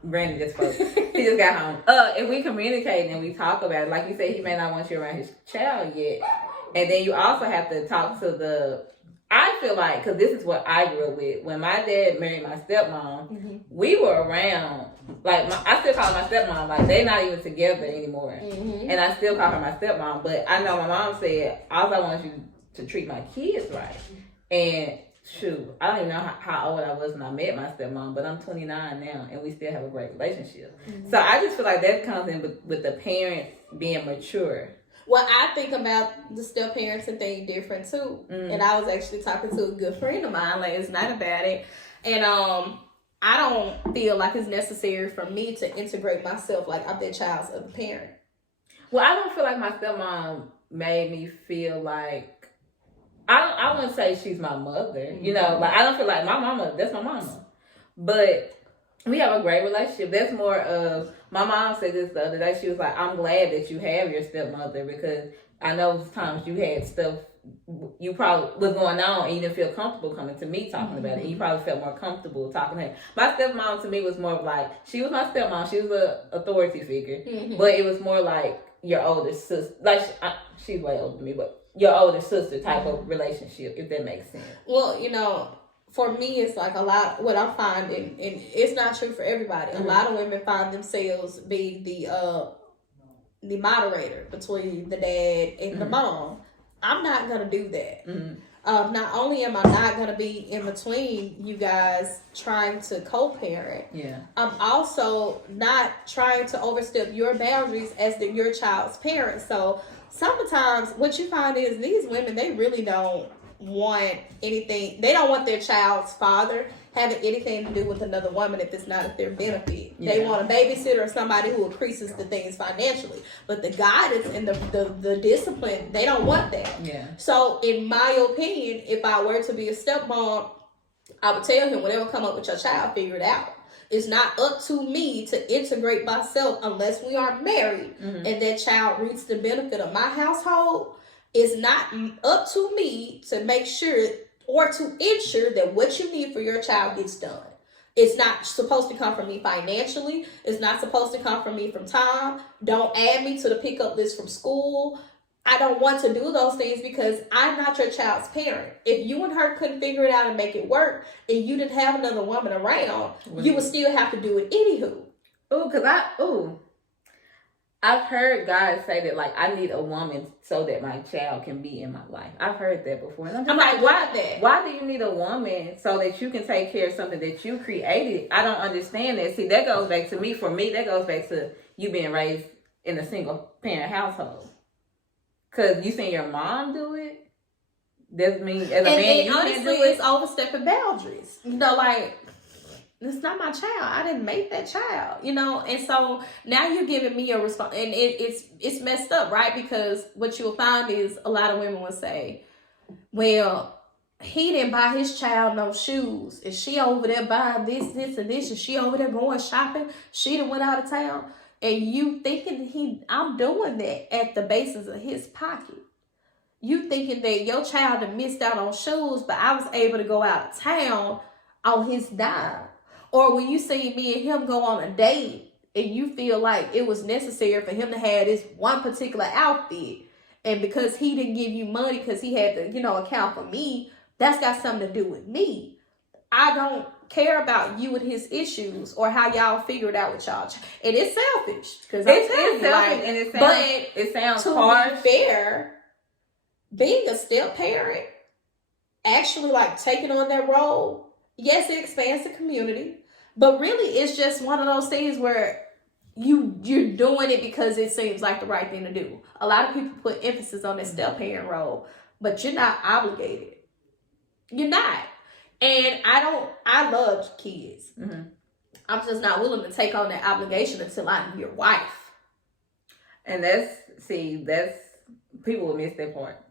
Brandon just spoke. He just got home. If we communicate and we talk about it, like you said, he may not want you around his child yet. And then you also have to talk to I feel like, because this is what I grew up with. When my dad married my stepmom, we were around. Like, I still call her my stepmom. Like, they're not even together anymore. Mm-hmm. And I still call her my stepmom. But I know my mom said, all I want you to treat my kids right. And shoot, I don't even know how old I was when I met my stepmom, but I'm 29 now, and we still have a great relationship. Mm-hmm. So I just feel like that comes in with the parents being mature. Well, I think about the step-parenting thing different, too. Mm. And I was actually talking to a good friend of mine last night about it. And I don't feel like it's necessary for me to integrate myself like I'm that child's other parent. Well, I don't feel like my stepmom made me feel like... I wouldn't say she's my mother. You know, like, I don't feel like my mama, that's my mama. But we have a great relationship. That's more of... My mom said this the other day. She was like, I'm glad that you have your stepmother, because I know times you had stuff you probably was going on and you didn't feel comfortable coming to me talking about it. And you probably felt more comfortable talking to her. My stepmom to me was more of like, she was my stepmom. She was an authority figure. Mm-hmm. But it was more like your older sister. Like, she's way older than me, but your older sister type of relationship, if that makes sense. Well, you know... For me, it's like a lot, what I'm finding, and it's not true for everybody. Mm-hmm. A lot of women find themselves being the moderator between the dad and the mom. I'm not going to do that. Mm-hmm. Not only am I not going to be in between you guys trying to co-parent, I'm also not trying to overstep your boundaries as your child's parent. So sometimes what you find is these women, they really don't want anything. They don't want their child's father having anything to do with another woman if it's not at their benefit. They want a babysitter or somebody who increases the things financially, but the guidance and the discipline, they don't want that. So in my opinion, if I were to be a stepmom, I would tell him, whatever come up with your child, figure it out. It's not up to me to integrate myself unless we are married and that child reaps the benefit of my household. It's not up to me to make sure or to ensure that what you need for your child gets done. It's not supposed to come from me financially. It's not supposed to come from me from time. Don't add me to the pickup list from school. I don't want to do those things because I'm not your child's parent. If you and her couldn't figure it out and make it work and you didn't have another woman around, you would still have to do it anywho. I've heard guys say that, like, I need a woman so that my child can be in my life. I've heard that before. And I'm just like, why do you need a woman so that you can take care of something that you created? I don't understand that. See, that goes back to me. For me, that goes back to you being raised in a single parent household. Because you seen your mom do it. Doesn't mean as a man you honestly, can't do it's it. overstepping boundaries. You know, like, it's not my child. I didn't make that child, you know. And so now you're giving me a response, and it's messed up, right? Because what you'll find is a lot of women will say, "Well, he didn't buy his child no shoes, and she over there buying this, and this, and she over there going shopping. She done went out of town, and you thinking I'm doing that at the basis of his pocket." You thinking that your child had missed out on shoes, but I was able to go out of town on his dime. Or when you see me and him go on a date and you feel like it was necessary for him to have this one particular outfit, and because he didn't give you money because he had to, you know, account for me, that's got something to do with me. I don't care about you and his issues or how y'all figure it out with y'all. And it's selfish. Because It's selfish, and it sounds harsh. To be fair, being a step parent, actually like taking on that role, yes, it expands the community, but really it's just one of those things where you're doing it because it seems like the right thing to do. A lot of people put emphasis on that step parent role, but you're not obligated. You're not. And I love kids. Mm-hmm. I'm just not willing to take on that obligation until I'm your wife. And that's people will miss that part.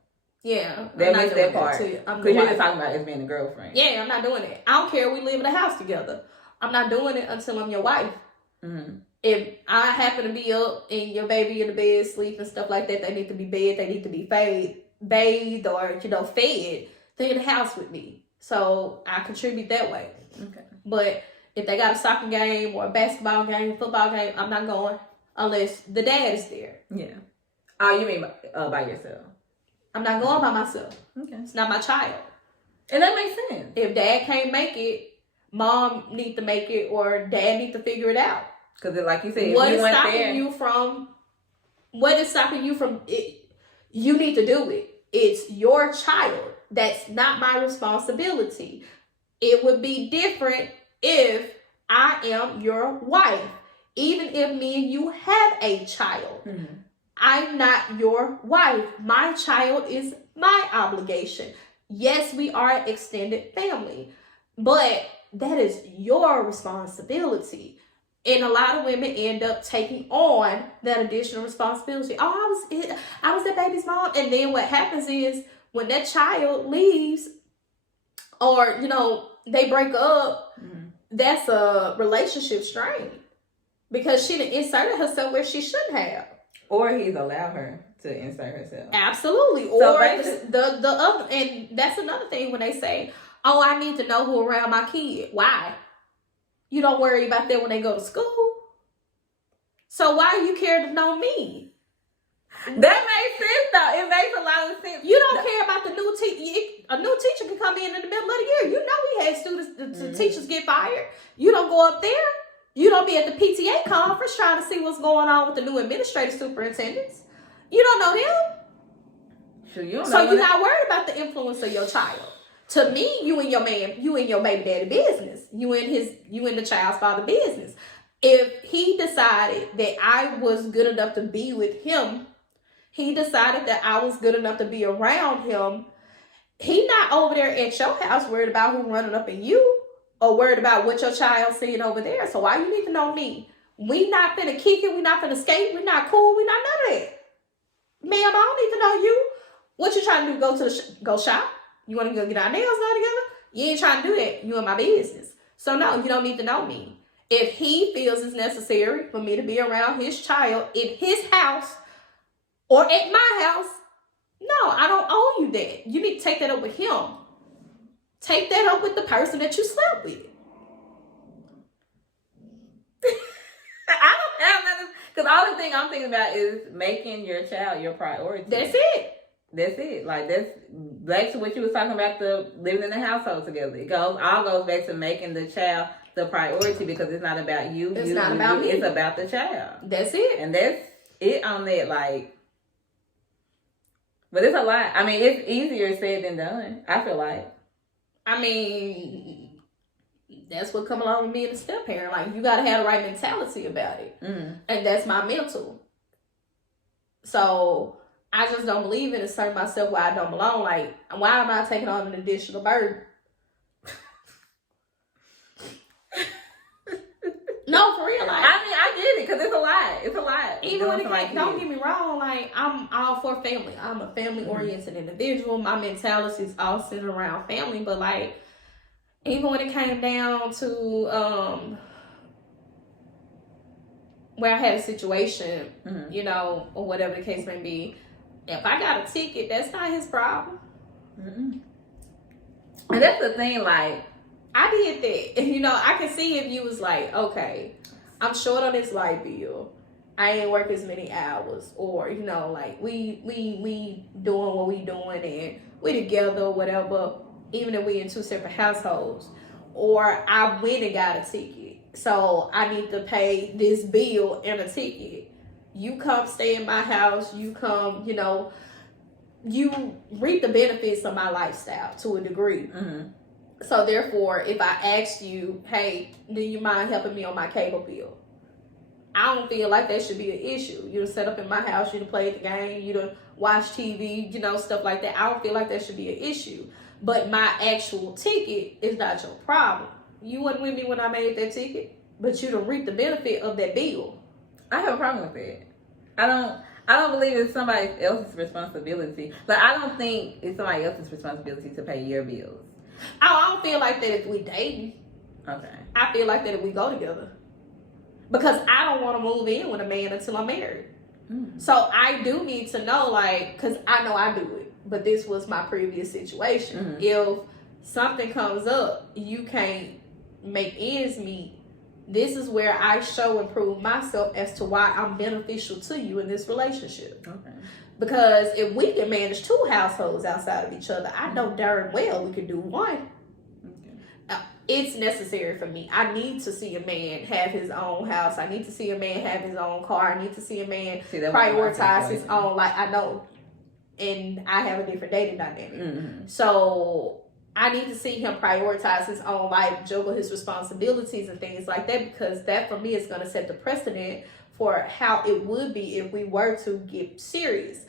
Yeah, they miss that part. Because you're just talking about as being a girlfriend. Yeah, I'm not doing it. I don't care. We live in a house together. I'm not doing it until I'm your wife. Mm-hmm. If I happen to be up and your baby in the bed, sleep and stuff like that, they need to be bathed. They need to be bathed or, you know, fed. They're in the house with me. So I contribute that way. Okay. But if they got a soccer game or a basketball game, football game, I'm not going unless the dad is there. Yeah. Oh, you mean by yourself? I'm not going by myself. Okay. It's not my child. And that makes sense. If dad can't make it, mom need to make it or dad need to figure it out. Because like you said, what is stopping you from it? You need to do it. It's your child. That's not my responsibility. It would be different if I am your wife. Even if me and you have a child. Mm-hmm. I'm not your wife. My child is my obligation. Yes, we are extended family, but that is your responsibility. And a lot of women end up taking on that additional responsibility. Oh, I was that baby's mom. And then what happens is when that child leaves or, you know, they break up, mm-hmm. that's a relationship strain because she done inserted herself where she shouldn't have. Or he's allowed her to insert herself. Absolutely. So or the other, and that's another thing when they say, oh, I need to know who around my kid. Why? You don't worry about that when they go to school. So why do you care to know me? That makes sense though. It makes a lot of sense. You don't care about the new teacher. A new teacher can come in the middle of the year. You know we had students, the teachers get fired. You don't go up there. You don't be at the PTA conference trying to see what's going on with the new administrative superintendents. You don't know them. Sure, you don't so know you're not worried about the influence of your child. To me, you and your baby daddy business. You and the child's father business. If he decided that I was good enough to be with him, he decided that I was good enough to be around him, he not over there at your house worried about who running up in you or worried about what your child's seeing over there. So why you need to know me? We not finna kick it. We not finna skate. We not cool. We not none of that. Ma'am, I don't need to know you. What you trying to do? Go to go shop? You want to go get our nails done together? You ain't trying to do that. You in my business. So no, you don't need to know me. If he feels it's necessary for me to be around his child in his house or at my house, no, I don't owe you that. You need to take that up with him. Take that up with the person that you slept with. I don't have nothing, because all the thing I'm thinking about is making your child your priority. That's it. That's it. Like, that's back to what you was talking about, the living in the household together. It all goes back to making the child the priority, because it's not about you. It's not about me. It's about the child. That's it. And that's it on that, like, but it's a lot. I mean, it's easier said than done, I feel like. I mean, that's what come along with being a step parent. Like, you got to have the right mentality about it. Mm. And that's my mental. So I just don't believe in asserting myself where I don't belong. Like, why am I taking on an additional burden? No, for real. Like, I mean, I get it because it's a lot. It's a lot. even when it came, don't get me wrong. Like, I'm all for family. I'm a family oriented individual. My mentality is all centered around family. But like, even when it came down to where I had a situation, you know, or whatever the case may be, if I got a ticket, that's not his problem. And that's the thing, like, I did that. And, you know, I can see if you was like, okay, I'm short on this light bill. I ain't work as many hours. Or, you know, like, we doing what we doing and we together or whatever, even if we in two separate households. Or I went and got a ticket. So I need to pay this bill and a ticket. You come stay in my house. You come, you know, you reap the benefits of my lifestyle to a degree. So therefore, if I asked you, hey, do you mind helping me on my cable bill? I don't feel like that should be an issue. You to set up in my house, you to play the game, you to watch TV, you know, stuff like that. I don't feel like that should be an issue. But my actual ticket is not your problem. You wasn't with me when I made that ticket, but you to reap the benefit of that bill. I have a problem with that. I don't believe it's somebody else's responsibility. Like, I don't think it's somebody else's responsibility to pay your bills. I don't feel like that if we dating. Okay. I feel like that if we go together. Because I don't want to move in with a man until I'm married. So I do need to know, like, because I know I do it. But this was my previous situation. If something comes up, you can't make ends meet. This is where I show and prove myself as to why I'm beneficial to you in this relationship. Okay. Because if we can manage two households outside of each other, I know darn well we could do one. It's necessary for me. I need to see a man have his own house. I need to see a man have his own car. I need to see a man prioritize his own. Like, I know, and I have a different dating dynamic. So I need to see him prioritize his own life, juggle his responsibilities and things like that, because that for me is going to set the precedent for how it would be if we were to get serious.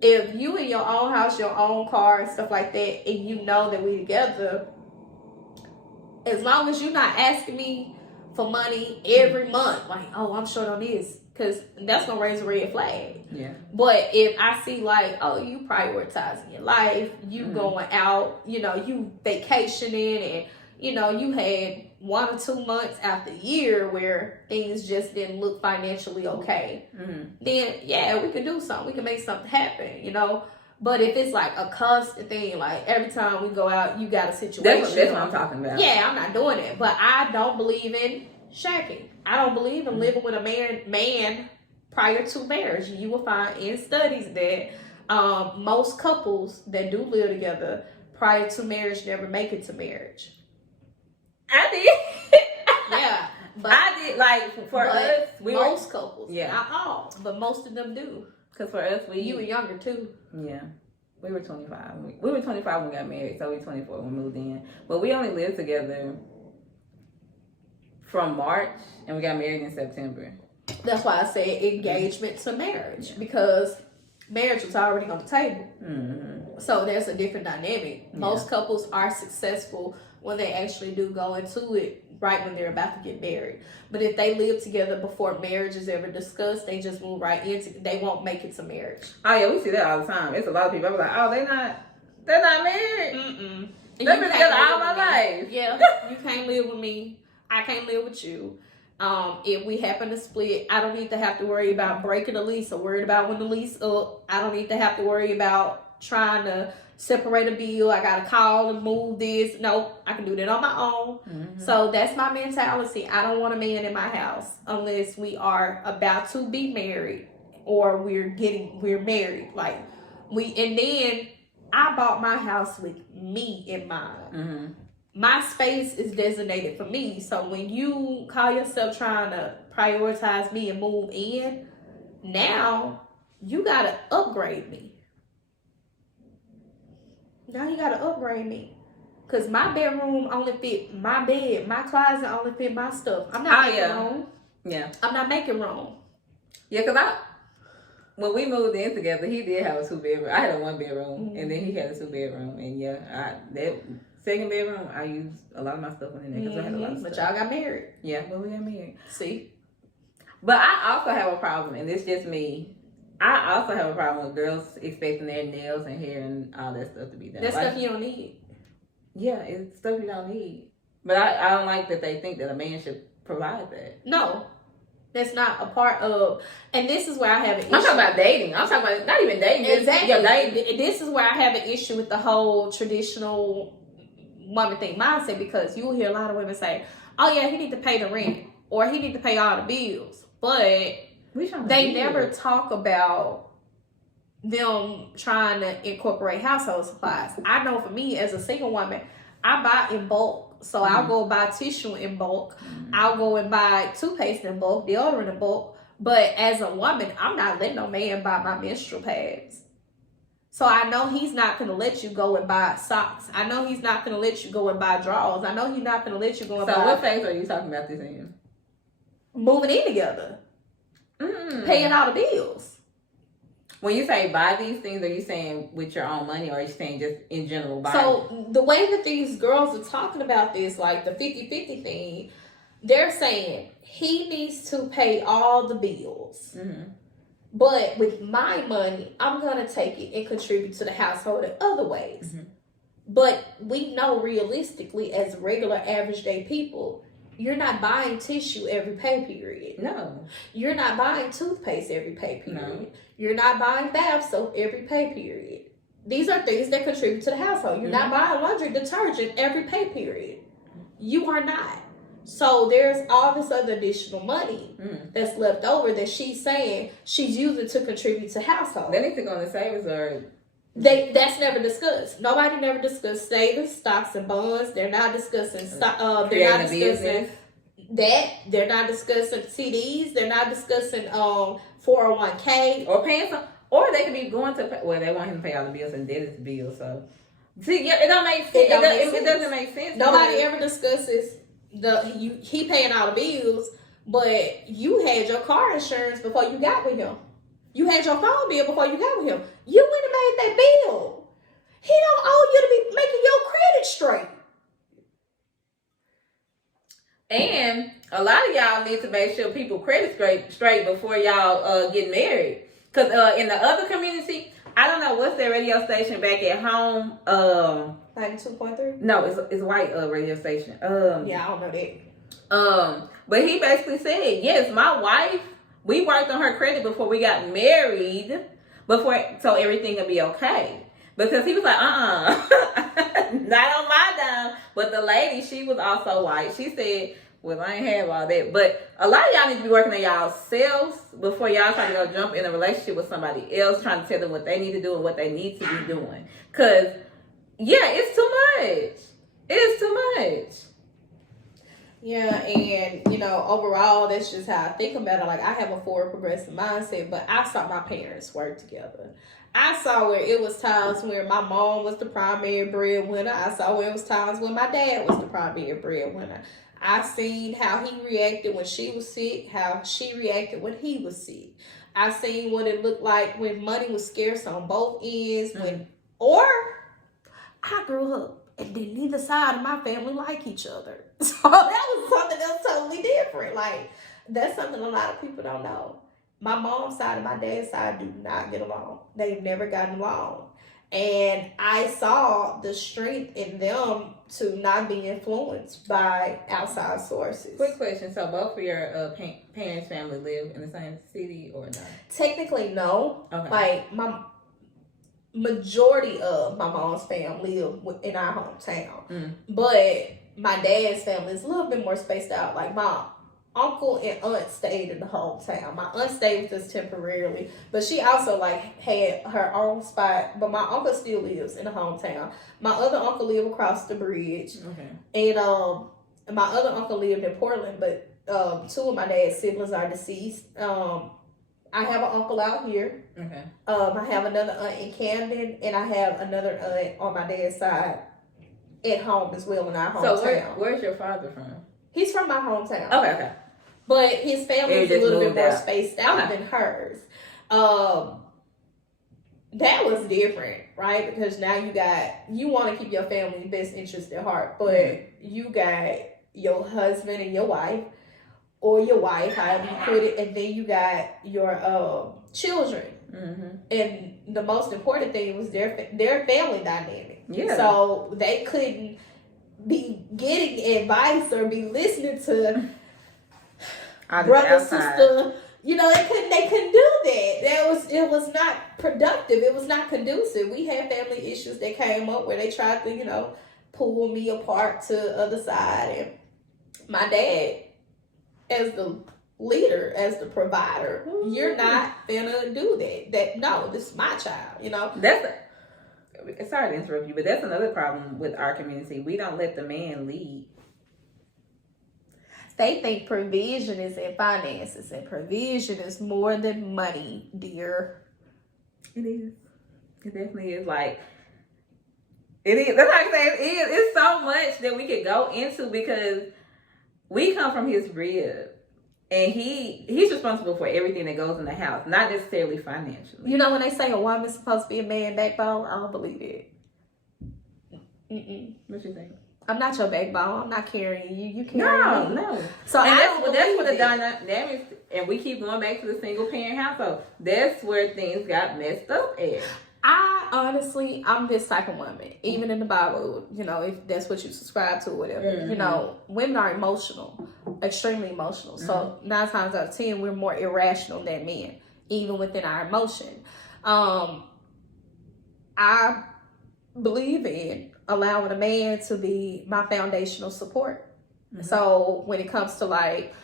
If you in your own house, your own car and stuff like that, and you know that we together, as long as you're not asking me for money every month, like, oh, I'm short on this, because that's going to raise a red flag. Yeah. But if I see, like, oh, you prioritizing your life, you going out, you know, you vacationing, and, you know, you had 1 or 2 months out the year where things just didn't look financially okay, then, yeah, we could do something. We can make something happen, you know. But if it's like a constant thing, like every time we go out, you got a situation. That's what I'm talking about. Yeah, I'm not doing it. But I don't believe in shacking. I don't believe in living with a man prior to marriage. You will find in studies that most couples that do live together prior to marriage never make it to marriage. I did. Yeah. But I did, like, for us, most couples. Yeah. Not all, but most of them do. Because for us, you were younger too. Yeah. We were 25. We were 25 when we got married, so we were 24 when we moved in. But we only lived together from March, and we got married in September. That's why I say engagement to marriage, because marriage was already on the table. So there's a different dynamic. Most couples are successful when they actually do go into it right when they're about to get married. But if they live together before marriage is ever discussed, they just move right into it. They won't make it to marriage. Oh yeah, we see that all the time. It's a lot of people. I'm like, oh, they're not married. They've been together all my life. Yeah, you can't live with me. I can't live with you. If we happen to split, I don't need to have to worry about breaking the lease or worried about when the lease up. I don't need to have to worry about trying to separate a bill. I gotta call and move this. No, I can do that on my own. So that's my mentality. I don't want a man in my house unless we are about to be married or we're married. Like and then I bought my house with me in mind. My space is designated for me. So when you call yourself trying to prioritize me and move in, Now you gotta upgrade me. Now you gotta upgrade me. Cause my bedroom only fit my bed. My closet only fit my stuff. I'm not making room. Yeah. I'm not making room. Yeah, cause when we moved in together, he did have a 2-bedroom. I had a 1-bedroom, and then he had a 2-bedroom. And yeah, that second bedroom, I used a lot of my stuff in there because I had a lot of stuff. But y'all got married. Yeah, but we got married. See? But I also have a problem, and it's just me. I also have a problem with girls expecting their nails and hair and all that stuff to be done. That stuff you don't need. Yeah, it's stuff you don't need. But I don't like that they think that a man should provide that. No. That's not a part of, and this is where I have an issue. I'm talking about dating. I'm talking about not even dating. Exactly. Yeah, dating. This is where I have an issue with the whole traditional woman thing mindset, because you will hear a lot of women say, "Oh yeah, he need to pay the rent or he need to pay all the bills," but they never talk about them trying to incorporate household supplies. I know for me as a single woman, I buy in bulk. So I'll go buy tissue in bulk. I'll go and buy toothpaste in bulk, deodorant in bulk. But as a woman, I'm not letting no man buy my menstrual pads. So I know he's not going to let you go and buy socks. I know he's not going to let you go and buy drawers. I know he's not going to let you go and buy... So what phase are you talking about this in? Moving in together. Paying all the bills. When you say buy these things, are you saying with your own money, or are you saying just in general buy? So the way that these girls are talking about this, like the 50-50 thing, they're saying he needs to pay all the bills. But with my money, I'm going to take it and contribute to the household in other ways. But we know realistically, as regular average day people, you're not buying tissue every pay period. No. You're not buying toothpaste every pay period. No. You're not buying bath soap every pay period. These are things that contribute to the household. You're not buying laundry detergent every pay period. You are not. So there's all this other additional money that's left over that she's saying she's using to contribute to household. They need to go in the savings, or that's never discussed. Nobody never discussed savings, stocks, and bonds. They're not discussing they're not discussing that. They're not discussing CDs. They're not discussing 401k or paying some. Or they could be going to pay, well, they want him to pay all the bills, and debt is the bill. So see, yeah, it don't make sense. It doesn't make sense. Nobody ever discusses he paying all the bills, but you had your car insurance before you got with him. You had your phone bill before you got with him. You went and made that bill. He don't owe you to be making your credit straight. And a lot of y'all need to make sure people credit straight before y'all get married. Because in the other community, I don't know what's their radio station back at home. 92.3? No, it's a white radio station. Yeah, I don't know that. But he basically said, yes, my wife, we worked on her credit before we got married, so everything would be okay. Because he was like, not on my dime. But the lady, she was also white. She said, well, I ain't have all that. But a lot of y'all need to be working on y'all selves before y'all try to go jump in a relationship with somebody else, trying to tell them what they need to do and what they need to be doing. Because, yeah, it's too much. It's too much. Yeah, and, overall, that's just how I think about it. Like, I have a forward progressive mindset, but I saw my parents work together. I saw where it was times where my mom was the primary breadwinner. I saw where it was times when my dad was the primary breadwinner. I seen how he reacted when she was sick, how she reacted when he was sick. I seen what it looked like when money was scarce on both ends. Or I grew up and then neither side of my family like each other. So that was something else totally different. Like, that's something a lot of people don't know. My mom's side and my dad's side do not get along. They've never gotten along. And I saw the strength in them to not be influenced by outside sources. Quick question. So both of your parents' family live in the same city or not? Technically, no. Okay. Like, my majority of my mom's family live in our hometown. But my dad's family is a little bit more spaced out. Like, my uncle and aunt stayed in the hometown. My aunt stayed with us temporarily, but she also had her own spot. But my uncle still lives in the hometown. My other uncle lived across the bridge, and my other uncle lived in Portland. But two of my dad's siblings are deceased. I have an uncle out here. Okay. I have another aunt in Camden, and I have another aunt on my dad's side at home as well in our hometown. So where's your father from? He's from my hometown. Okay. But his family is a little bit more spaced out than hers. That was different, right? Because now you want to keep your family's best interest at heart, but you got your husband and your wife, or your wife, however you put it, and then you got your children. Mm-hmm. And the most important thing was their family dynamic. Yeah. So they couldn't be getting advice or be listening to brother, sister. You know, they couldn't do that. It was not productive. It was not conducive. We had family issues that came up where they tried to, pull me apart to the other side. And my dad, as the leader, as the provider, you're not gonna do that. No, this is my child, Sorry to interrupt you, but that's another problem with our community. We don't let the man lead. They think provision is in finances, and provision is more than money, dear. It is. It definitely is. Like, it is. That's like I say, it is. It's so much that we could go into because we come from his rib. And he's responsible for everything that goes in the house, not necessarily financially. You know when they say a woman's supposed to be a man's backbone, I don't believe it. What you think? I'm not your backbone. I'm not carrying you. You carry me. No. So that's what the dynamics, and we keep going back to the single parent household. That's where things got messed up at. I'm this type of woman. Even in the Bible, if that's what you subscribe to or whatever. Mm-hmm. Women are emotional, extremely emotional. Mm-hmm. So 9 times out of 10, we're more irrational than men, even within our emotion. I believe in allowing a man to be my foundational support. Mm-hmm. So when it comes to like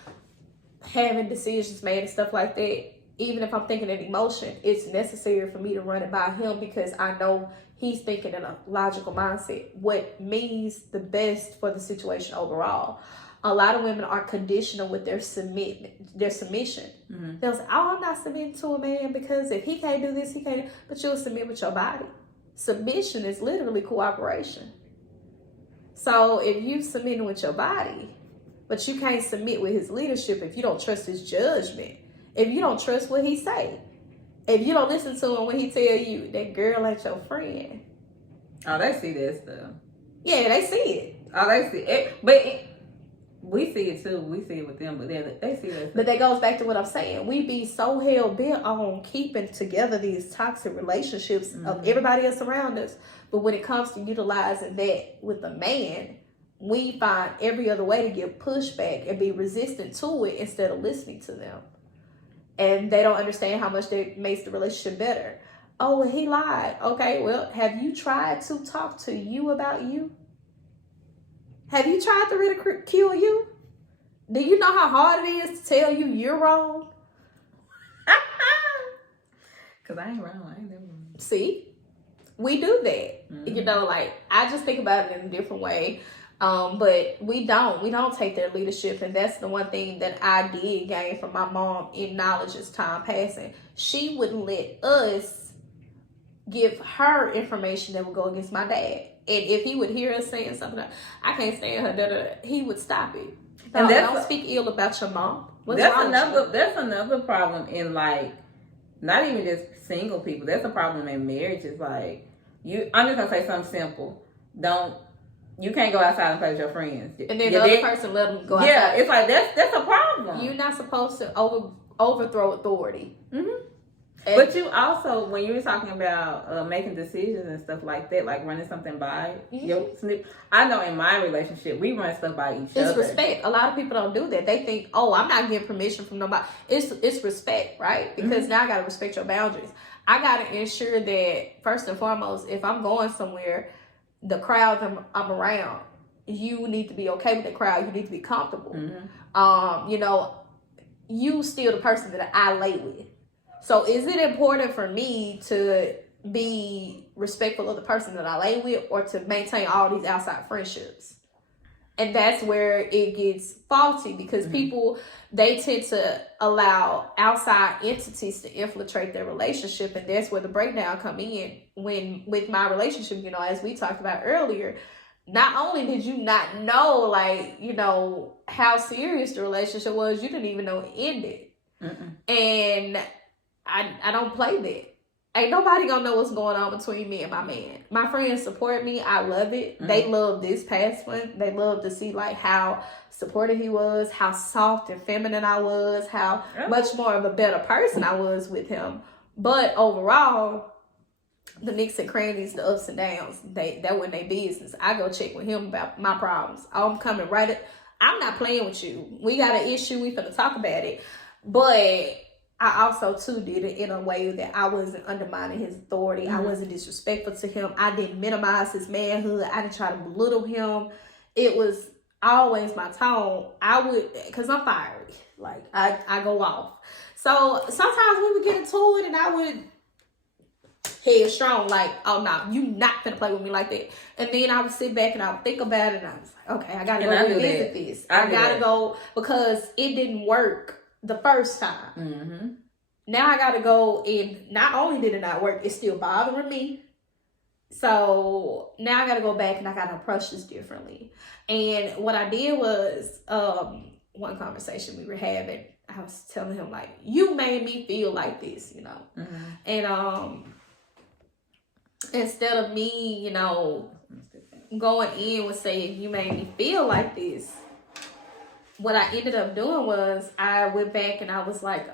having decisions made and stuff like that, even if I'm thinking in emotion, it's necessary for me to run it by him because I know he's thinking in a logical mindset, what means the best for the situation overall. A lot of women are conditional with their submission. Mm-hmm. They'll say, I'm not submitting to a man because if he can't do this, he can't. But you'll submit with your body. Submission is literally cooperation. So if you submitting with your body, but you can't submit with his leadership if you don't trust his judgment, if you don't trust what he say, if you don't listen to him when he tell you that girl ain't your friend. Oh, they see that stuff. Yeah, they see it. Oh, they see it. We see it too. We see it with them, but they see that. But that goes back to what I'm saying. We be so hell bent on keeping together these toxic relationships of everybody else around us. But when it comes to utilizing that with a man, we find every other way to give pushback and be resistant to it instead of listening to them. And they don't understand how much that makes the relationship better. Oh, well, he lied. Okay, well, have you tried to talk to you about you? Have you tried to ridicule you? Do you know how hard it is to tell you you're wrong? Because I ain't wrong. I ain't never wrong. See? We do that. Mm-hmm. I just think about it in a different way. But we don't take their leadership, and that's the one thing that I did gain from my mom in knowledge as time passing. She wouldn't let us give her information that would go against my dad. And if he would hear us saying something like, I can't stand her, he would stop it. No, and don't speak ill about your mom. That's another problem in not even just single people. That's a problem in marriages. I'm just gonna say something simple. You can't go outside and play with your friends. And then the other person let them go outside. Yeah, it's that's a problem. You're not supposed to overthrow authority. Mm-hmm. But you also, when you were talking about making decisions and stuff like that, like running something by your snip, I know in my relationship, we run stuff by each other. It's respect. A lot of people don't do that. They think, I'm not getting permission from nobody. It's respect, right? Because now I got to respect your boundaries. I got to ensure that, first and foremost, if I'm going somewhere, the crowd I'm around, you need to be okay with the crowd. You need to be comfortable. Mm-hmm. You still the person that I lay with. So is it important for me to be respectful of the person that I lay with or to maintain all these outside friendships? And that's where it gets faulty because people, they tend to allow outside entities to infiltrate their relationship. And that's where the breakdown come in. When with my relationship, you know, as we talked about earlier, not only did you not know, like, you know, how serious the relationship was, you didn't even know it ended. And I don't play that. Ain't nobody gonna know what's going on between me and my man. My friends support me. I love it. They love this past one. They love to see like how supportive he was, how soft and feminine I was, how much more of a better person I was with him. But overall, the nicks and crannies, the ups and downs, that wasn't their business. I go check with him about my problems. I'm coming right at, I'm not playing with you. We got an issue. We finna talk about it. But I also, too, did it in a way that I wasn't undermining his authority. I wasn't disrespectful to him. I didn't minimize his manhood. I didn't try to belittle him. It was always my tone. I would, because I'm fiery. Like, I go off. So, sometimes we would get into it, and I would head strong, like, oh, no, you not finna play with me like that. And then I would sit back, and I would think about it, and I was like, okay, I gotta go revisit this. I gotta go, because it didn't work the first time. Now I gotta go, and not only did it not work, it's still bothering me. So now I gotta go back and I gotta approach this differently. And what I did was, one conversation we were having, I was telling him like, you made me feel like this, you know. And instead of me, you know, going in with saying you made me feel like this, what I ended up doing was I went back and I was like,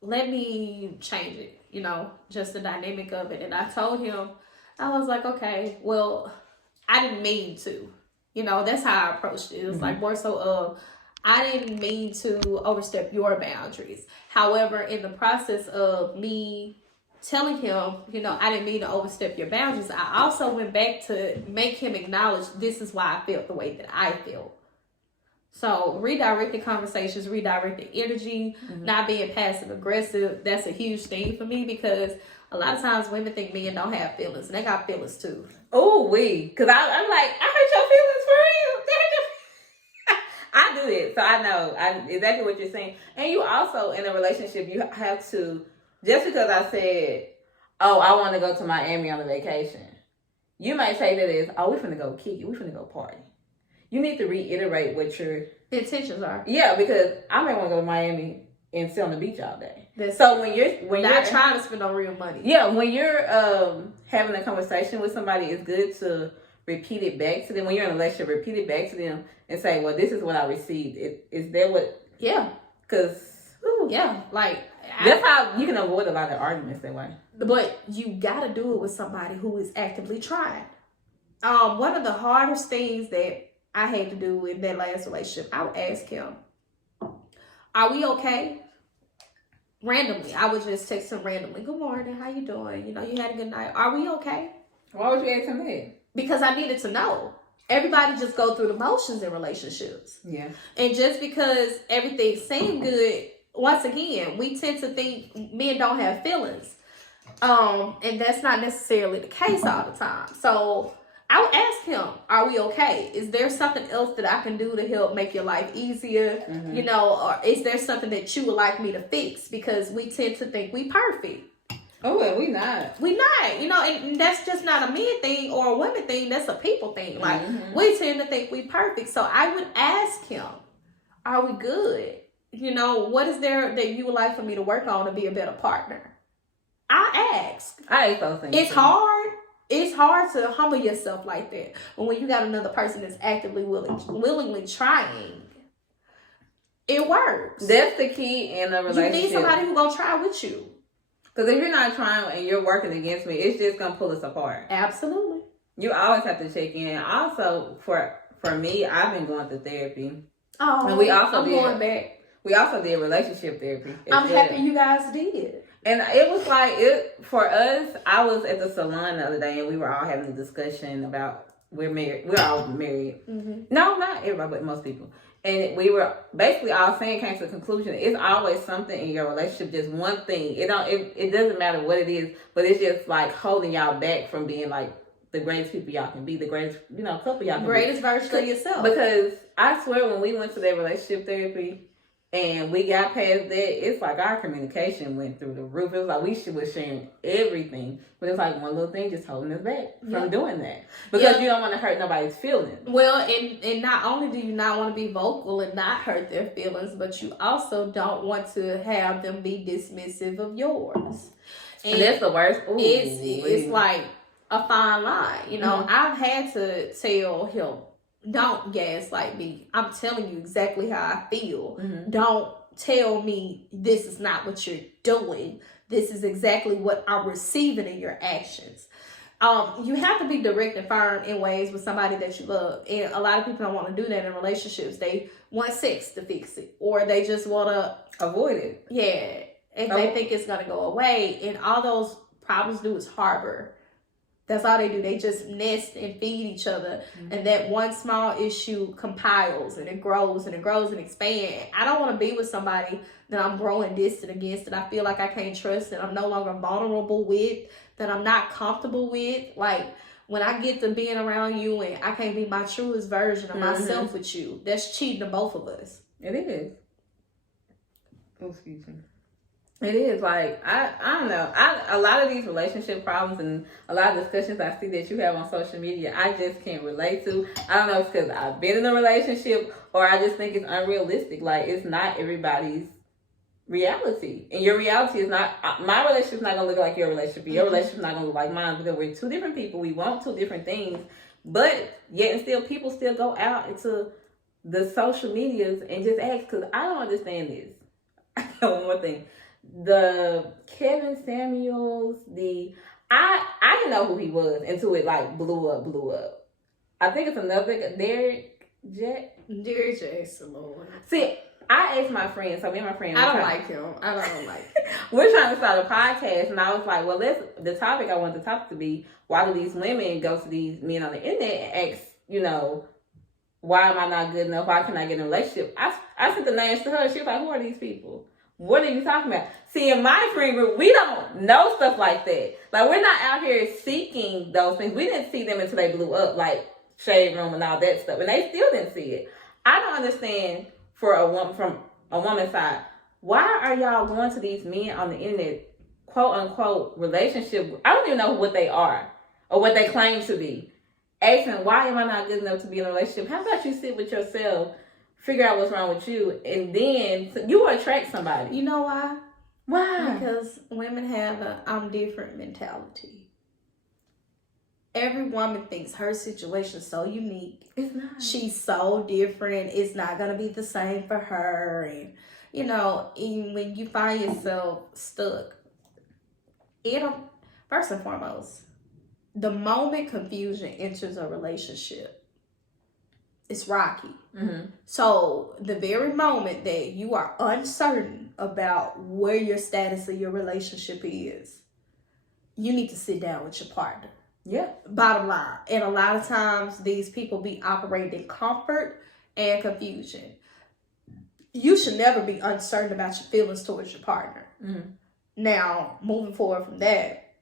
let me change it, you know, just the dynamic of it. And I told him, I was like, okay, well, I didn't mean to, you know, that's how I approached it. It was like more so of, I didn't mean to overstep your boundaries. However, in the process of me telling him, you know, I didn't mean to overstep your boundaries, I also went back to make him acknowledge this is why I felt the way that I felt. So redirecting conversations, redirecting energy, not being passive aggressive, that's a huge thing for me because a lot of times women think men don't have feelings and they got feelings too. Oh, because I'm like, I hurt your feelings for real. I do it, so I know exactly what you're saying. And you also, in a relationship, you have to, just because I said, oh, I want to go to Miami on a vacation, you might take that as, oh, we finna go kick it, we finna go party. You need to reiterate what your intentions are. Yeah, because I may want to go to Miami and sit on the beach all day. So when you're not trying to spend on real money. Yeah, when you're having a conversation with somebody, it's good to repeat it back to them. When you're in a relationship, repeat it back to them and say, well, this is what I received. Is that what? Yeah. Because like that's how you can avoid a lot of arguments that way. But you gotta do it with somebody who is actively trying. One of the hardest things that I had to do in that last relationship, I would ask him, are we okay? Randomly. I would just text him randomly, good morning, how you doing? You know, you had a good night. Are we okay? Why would you ask him that? Because I needed to know. Everybody just go through the motions in relationships. Yeah. And just because everything seemed good, once again, we tend to think men don't have feelings. And that's not necessarily the case all the time. So I would ask him, are we okay? Is there something else that I can do to help make your life easier? You know, or is there something that you would like me to fix? Because we tend to think we perfect. Oh, and we not. We not. You know, and that's just not a men thing or a women thing. That's a people thing. Like, we tend to think we perfect. So I would ask him, are we good? You know, what is there that you would like for me to work on to be a better partner? I ask. I hate those things. It's hard. It's hard to humble yourself like that. But when you got another person that's actively willingly trying, it works. That's the key in a relationship. You need somebody who's going to try with you. Because if you're not trying and you're working against me, it's just going to pull us apart. Absolutely. You always have to check in. Also, for me, I've been going through therapy. Oh, and we also going back. We also did relationship therapy. I'm happy you guys did. And it was like, for us, I was at the salon the other day and we were all having a discussion about, we're married. We're all married. No, not everybody, but most people. And we were basically all saying, came to the conclusion, it's always something in your relationship, just one thing. It doesn't matter what it is, but it's just like holding y'all back from being like the greatest people y'all can be, the greatest, couple y'all can Greatest version of yourself. Because I swear when we went to that relationship therapy and we got past that, it's like our communication went through the roof. It was like we was sharing everything. But it's like one little thing just holding us back from doing that. Because you don't want to hurt nobody's feelings. Well, and not only do you not want to be vocal and not hurt their feelings, but you also don't want to have them be dismissive of yours. And that's the worst. Ooh, it's like a fine line. I've had to tell him, don't gaslight me. I'm telling you exactly how I feel. Don't tell me this is not what you're doing. This is exactly what I'm receiving in your actions. You have to be direct and firm in ways with somebody that you love. And a lot of people don't want to do that in relationships. They want sex to fix it. Or they just want to avoid it. Yeah. And they think it's going to go away. And all those problems do is harbor. That's all they do. They just nest and feed each other. And that one small issue compiles and it grows and it grows and expands. I don't want to be with somebody that I'm growing distant against, that I feel like I can't trust, that I'm no longer vulnerable with, that I'm not comfortable with. Like, when I get to being around you and I can't be my truest version of myself with you, that's cheating to both of us. It is. Oh, excuse me. It is like I don't know. A lot of these relationship problems and a lot of discussions I see that you have on social media, I just can't relate to. I don't know if it's because I've been in a relationship or I just think it's unrealistic. Like, it's not everybody's reality, and your reality is not. My relationship's not gonna look like your relationship. Your relationship's not gonna look like mine, because we're two different people. We want two different things, but yet and still, people still go out into the social medias and just ask. Because I don't understand this. I got one more thing. The Kevin Samuels, I didn't know who he was until it like blew up. I think it's another Derrick Jackson, Lord. See, I asked my friend, so me and my friend, I don't like him. We're trying to start a podcast, and I was like, well, the topic I want the topic to be, why do these women go to these men on the internet and ask, why am I not good enough? Why can I get in a relationship? I sent the names to her. She was like, who are these people? What are you talking about? See, in my friend group, we don't know stuff like that. Like, we're not out here seeking those things. We didn't see them until they blew up, like Shade Room and all that stuff. And they still didn't see it. I don't understand from a woman's side, why are y'all going to these men on the internet, quote unquote, relationship? I don't even know what they are or what they claim to be. Asking, why am I not good enough to be in a relationship? How about you sit with yourself, figure out what's wrong with you, and then you will attract somebody. You know why? Why? Because women have a I'm different mentality. Every woman thinks her situation is so unique. It's not. She's so different. It's not going to be the same for her. And, even when you find yourself stuck, first and foremost, the moment confusion enters a relationship, it's rocky. So the very moment that you are uncertain about where your status of your relationship is, you need to sit down with your partner. Yeah. Bottom line. And a lot of times these people be operating in comfort and confusion. You should never be uncertain about your feelings towards your partner. Now, moving forward from that,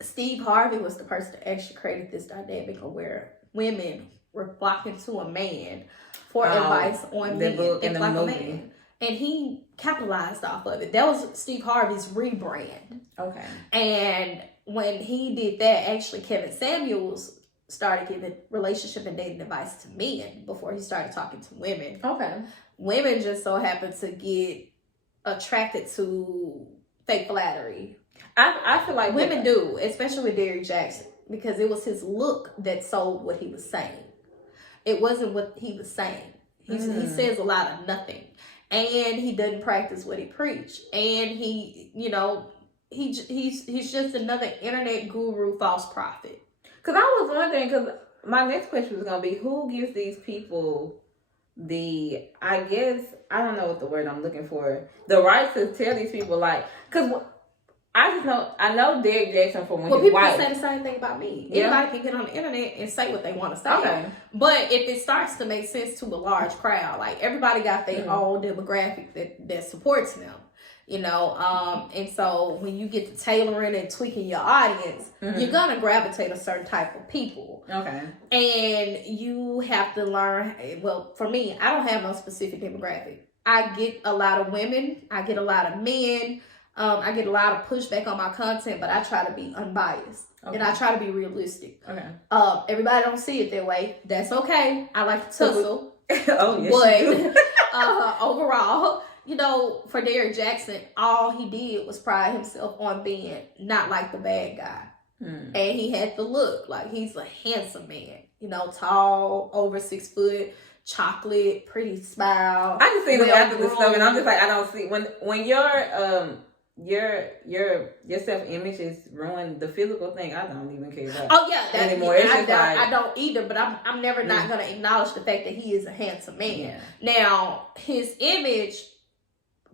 Steve Harvey was the person that actually created this dynamic of where women were flocking to a man for advice on men. Think like a man. And he capitalized off of it. That was Steve Harvey's rebrand. Okay. And when he did that, actually Kevin Samuels started giving relationship and dating advice to men before he started talking to women. Okay. Women just so happen to get attracted to fake flattery. I feel like women do, especially with Derrick Jackson, because it was his look that sold what he was saying. It wasn't what he was saying. He says a lot of nothing. And he doesn't practice what he preached. And he, he's just another internet guru, false prophet. Because I was wondering, because my next question was going to be, who gives these people I don't know what the word I'm looking for, the right to tell these people, like, because I know Derrick Jackson from when people can say the same thing about me. Yeah. Anybody can get on the internet and say what they want to say. Okay. But if it starts to make sense to a large crowd, like everybody got their own demographic that supports them. And so when you get to tailoring and tweaking your audience, you're gonna gravitate a certain type of people. Okay. And you have to learn. Well, for me, I don't have no specific demographic. I get a lot of women. I get a lot of men. I get a lot of pushback on my content, but I try to be unbiased. Okay. And I try to be realistic. Okay. Everybody don't see it that way. That's okay. I like to tussle. Oh, yes. But overall, for Derrick Jaxn, all he did was pride himself on being not like the bad guy. And he had the look. Like, he's a handsome man. Tall, over 6 foot, chocolate, pretty smile. I just seen him after the stuff, and I'm just like, I don't see when your self-image is ruined, the physical thing I don't even care about anymore. I don't either, but I'm never not going to acknowledge the fact that he is a handsome man. Now, his image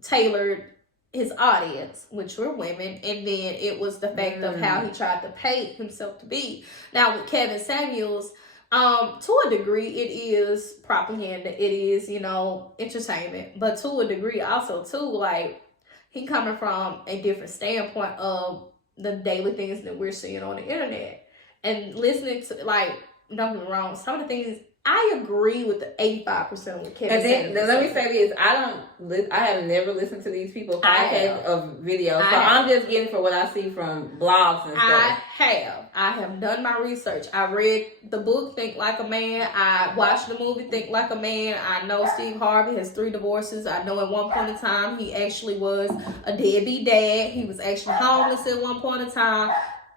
tailored his audience, which were women, and then it was the fact of how he tried to paint himself to be. Now, with Kevin Samuels, to a degree, it is propaganda. It is, entertainment, but to a degree also too, like, he coming from a different standpoint of the daily things that we're seeing on the internet. And listening to, like, don't get me wrong, some of the things, I agree with the 85% with Kevin Samuels. Then let me say this. I have never listened to these people podcast of videos. So I'm just getting for what I see from blogs and stuff. I have done my research. I read the book, Think Like a Man. I watched the movie, Think Like a Man. I know Steve Harvey has 3 divorces. I know at one point in time, he actually was a deadbeat dad. He was actually homeless at one point in time.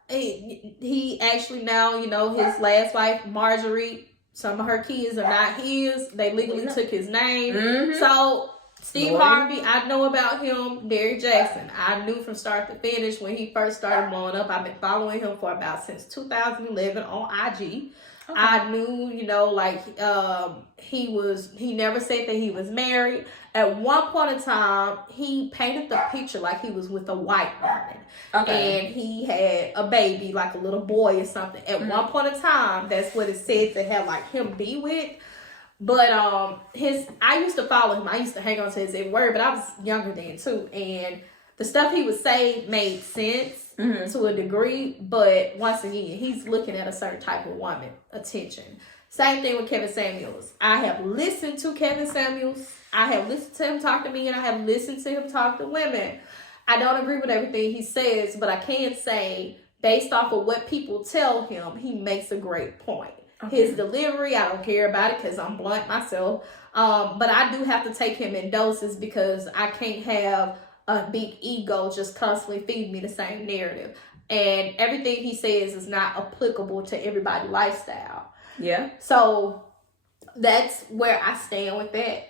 He actually now, his last wife, Marjorie, some of her kids are not his. They legally took his name. So, Steve Harvey, I know about him. Derrick Jaxn, I knew from start to finish when he first started blowing up. I've been following him for about since 2011 on IG. Okay. I knew, he never said that he was married. At one point in time, he painted the picture like he was with a white woman. Okay. And he had a baby, like a little boy or something. At one point in time, that's what it said to have, like, him be with. But I used to follow him. I used to hang on to his every word, but I was younger then too. And the stuff he would say made sense to a degree. But once again, he's looking at a certain type of woman, attention. Same thing with Kevin Samuels. I have listened to Kevin Samuels. I have listened to him talk to me, and I have listened to him talk to women. I don't agree with everything he says, but I can say, based off of what people tell him, he makes a great point. Okay. His delivery, I don't care about it because I'm blunt myself. But I do have to take him in doses because I can't have a big ego just constantly feeding me the same narrative. And everything he says is not applicable to everybody's lifestyle. Yeah. So that's where I stand with that.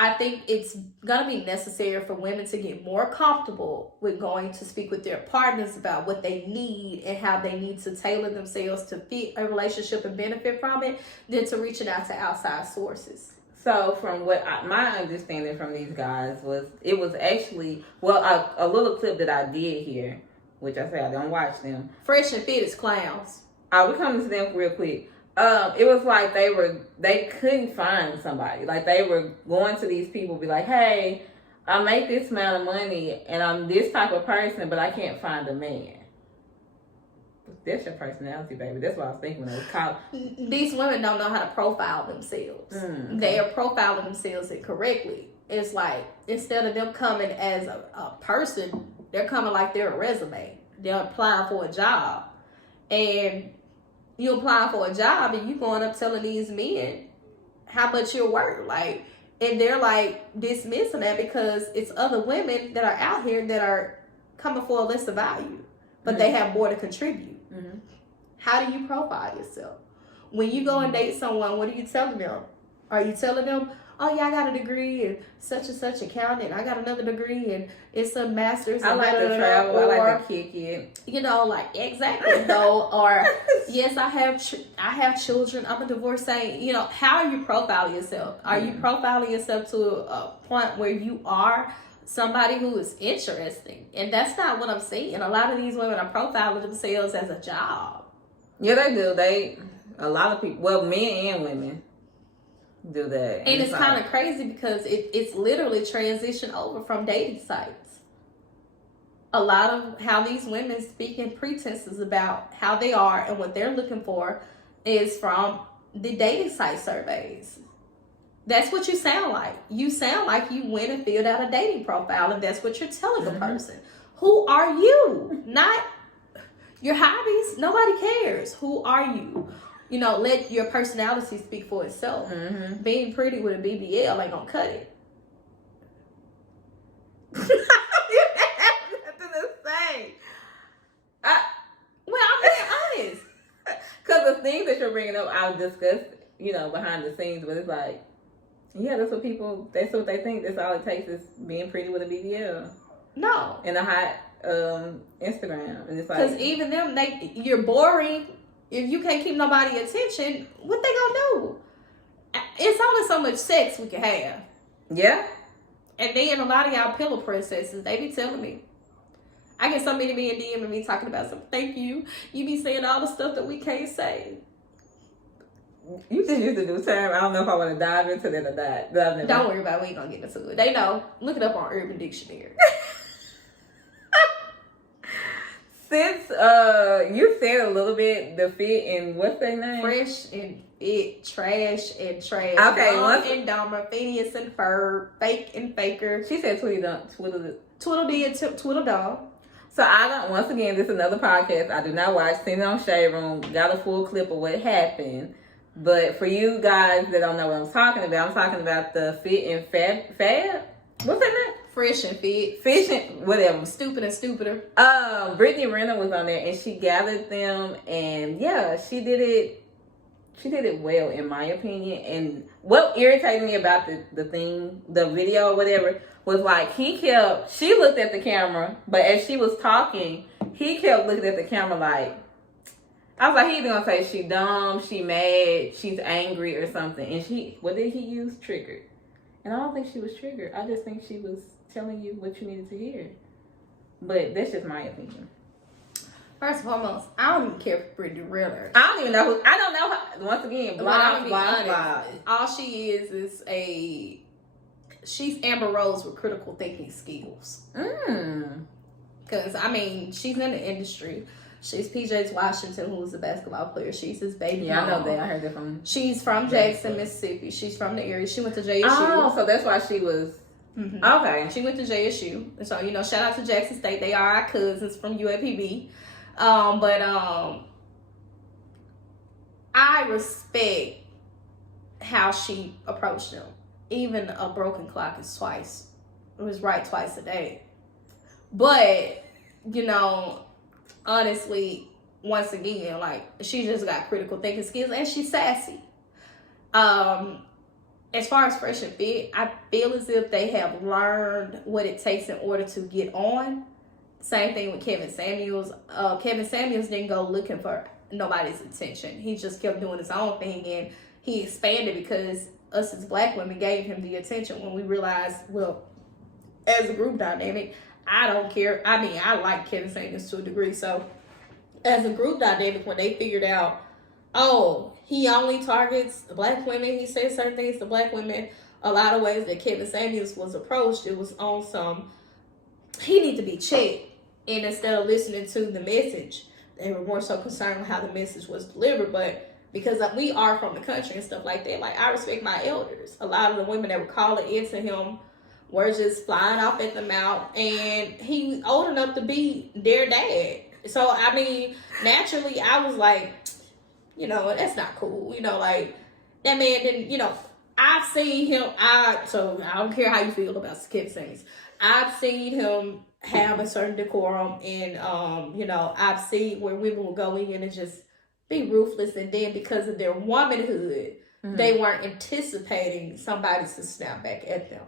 I think it's going to be necessary for women to get more comfortable with going to speak with their partners about what they need and how they need to tailor themselves to fit a relationship and benefit from it than to reaching out to outside sources. So from what my understanding from these guys was, it was actually, a little clip that I did hear, which I say I don't watch them. Fresh and Fit is clowns. We're coming to them real quick. It was like they couldn't find somebody. Like, they were going to these people, be like, hey, I make this amount of money and I'm this type of person, but I can't find a man. That's your personality, baby. That's what I was thinking when I was called. These women don't know how to profile themselves. Okay. They are profiling themselves incorrectly. It's like, instead of them coming as a person, they're coming like they're a resume. They're applying for a job. And you applying for a job and you going up telling these men how much you're worth. Like, and they're like dismissing that because it's other women that are out here that are coming for a lesser value, but they have more to contribute. How do you profile yourself? When you go and date someone, what are you telling them? Are you telling them, oh yeah, I got a degree in such and such accounting. I got another degree and it's a master's. I like to travel. I like to kick it. Exactly. Though, or yes, I have children. I'm a divorcee. How are you profiling yourself? Are you profiling yourself to a point where you are somebody who is interesting? And that's not what I'm seeing. A lot of these women are profiling themselves as a job. Yeah, they do. A lot of people, men and women. do that. And it's kind of crazy because it's literally transitioned over from dating sites. A lot of how these women speak in pretenses about how they are and what they're looking for is from the dating site surveys. That's what you sound like. You sound like you went and filled out a dating profile, and that's what you're telling the person. Who are you? Not your hobbies. Nobody cares. Who are you? You know, let your personality speak for itself. Being pretty with a BBL ain't gonna cut it. Nothing to say. Well, I'm being honest. Because the things that you're bringing up, I'll discuss, you know, behind the scenes, but it's like, yeah, that's what they think. That's all it takes is being pretty with a BBL. No. And a hot Instagram. And it's like, because even them, you're boring. If you can't keep nobody attention, what they gonna do? It's only so much sex we can have. Yeah. And then a lot of y'all pillow princesses, they be telling me. I get somebody to me in DM and me talking about something. Thank you. You be saying all the stuff that we can't say. You just used a new term. I don't know if I want to dive into that or not. Don't worry about it. We ain't gonna get into it. They know. Look it up on Urban Dictionary. Since you said a little bit the fit and what's their name? Fresh and Fit, Trash and Trash. Okay, Dumb and Dumber, Phineas and Ferb, Fake and Faker. She said Twiddle Dog. So once again, this is another podcast I do not watch. Seen it on Shade Room. Got a full clip of what happened. But for you guys that don't know what I'm talking about the Fit and Fab. What's that name? Fresh and Fit. Fish and whatever. Stupid and Stupider. Brittany Renner was on there and she gathered them, and yeah, she did it well in my opinion. And what irritated me about the video or whatever, was like she looked at the camera, but as she was talking, he kept looking at the camera like, I was like, he either gonna say she dumb, she mad, she's angry or something. And what did he use? Triggered. And I don't think she was triggered. I just think she was telling you what you needed to hear. But that's just my opinion. First and foremost, I don't even care for Brittany Renner. I don't even know I don't know how, once again, blah. All she is she's Amber Rose with critical thinking skills. Because, I mean, she's in the industry. She's PJ Washington, who was a basketball player. She's his baby mom. Yeah, I know that. I heard that from... She's from Jackson, Mississippi. She's from the area. She went to JSU. Oh, so that's why she was... Okay. She went to JSU. And so, shout out to Jackson State. They are our cousins from UAPB. I respect how she approached them. Even a broken clock is twice. It was right twice a day. But, honestly, once again, she just got critical thinking skills and she's sassy. As far as Fresh and Fit, I feel as if they have learned what it takes in order to get on. Same thing with Kevin Samuels. Kevin Samuels didn't go looking for nobody's attention. He just kept doing his own thing, and he expanded because us as black women gave him the attention when we realized, well, as a group dynamic, I don't care. I mean, I like Kevin Samuels to a degree. So as a group dynamic, when they figured out, oh, he only targets black women, he says certain things to black women, a lot of ways that Kevin Samuels was approached, it was on some, he need to be checked. And instead of listening to the message, they were more so concerned with how the message was delivered. But because we are from the country and stuff like that, I respect my elders. A lot of the women that were calling into him were just flying off at the mouth. And he was old enough to be their dad. So, I mean, naturally, I was like, that's not cool. That man didn't, I've seen him, so I don't care how you feel about Kevin Samuels. I've seen him have a certain decorum, and I've seen where women will go in and just be ruthless, and then because of their womanhood, they weren't anticipating somebody to snap back at them.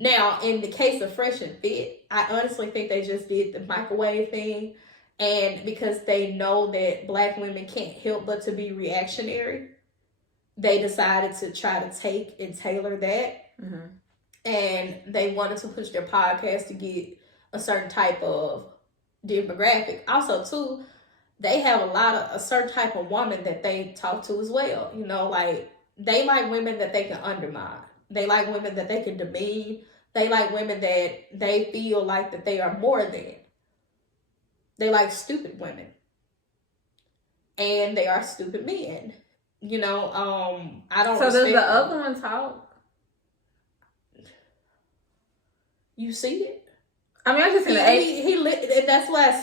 Now, in the case of Fresh and Fit, I honestly think they just did the microwave thing, and because they know that black women can't help but to be reactionary, they decided to try to take and tailor that. And they wanted to push their podcast to get a certain type of demographic. Also, too, they have a certain type of woman that they talk to as well. They like women that they can undermine. They like women that they can demean. They like women that they feel like that they are more than. They like stupid women. And they are stupid men. You know, I don't. So does the other one talk? You see it? I mean, I just seen he that's why it's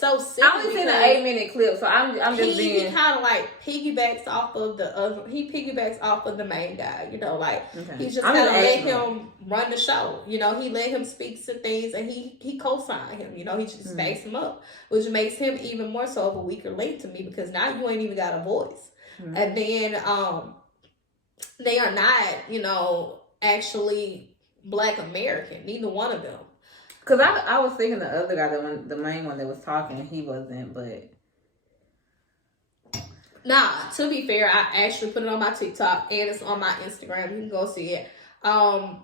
so simple. I only seen an 8-minute clip, so I'm just being. He kind of like piggybacks off of the other. He piggybacks off of the main guy. You know, like he just kind of let him run the show. You know, he let him speak to things, and he co-signed him. You know, he just backs him up, which makes him even more so of a weaker link to me, because now you ain't even got a voice. And then they are not, you know, actually Black American. Neither one of them. Because I was thinking the other guy, the main one that was talking, he wasn't, but... Nah, to be fair, I actually put it on my TikTok, and it's on my Instagram. You can go see it. A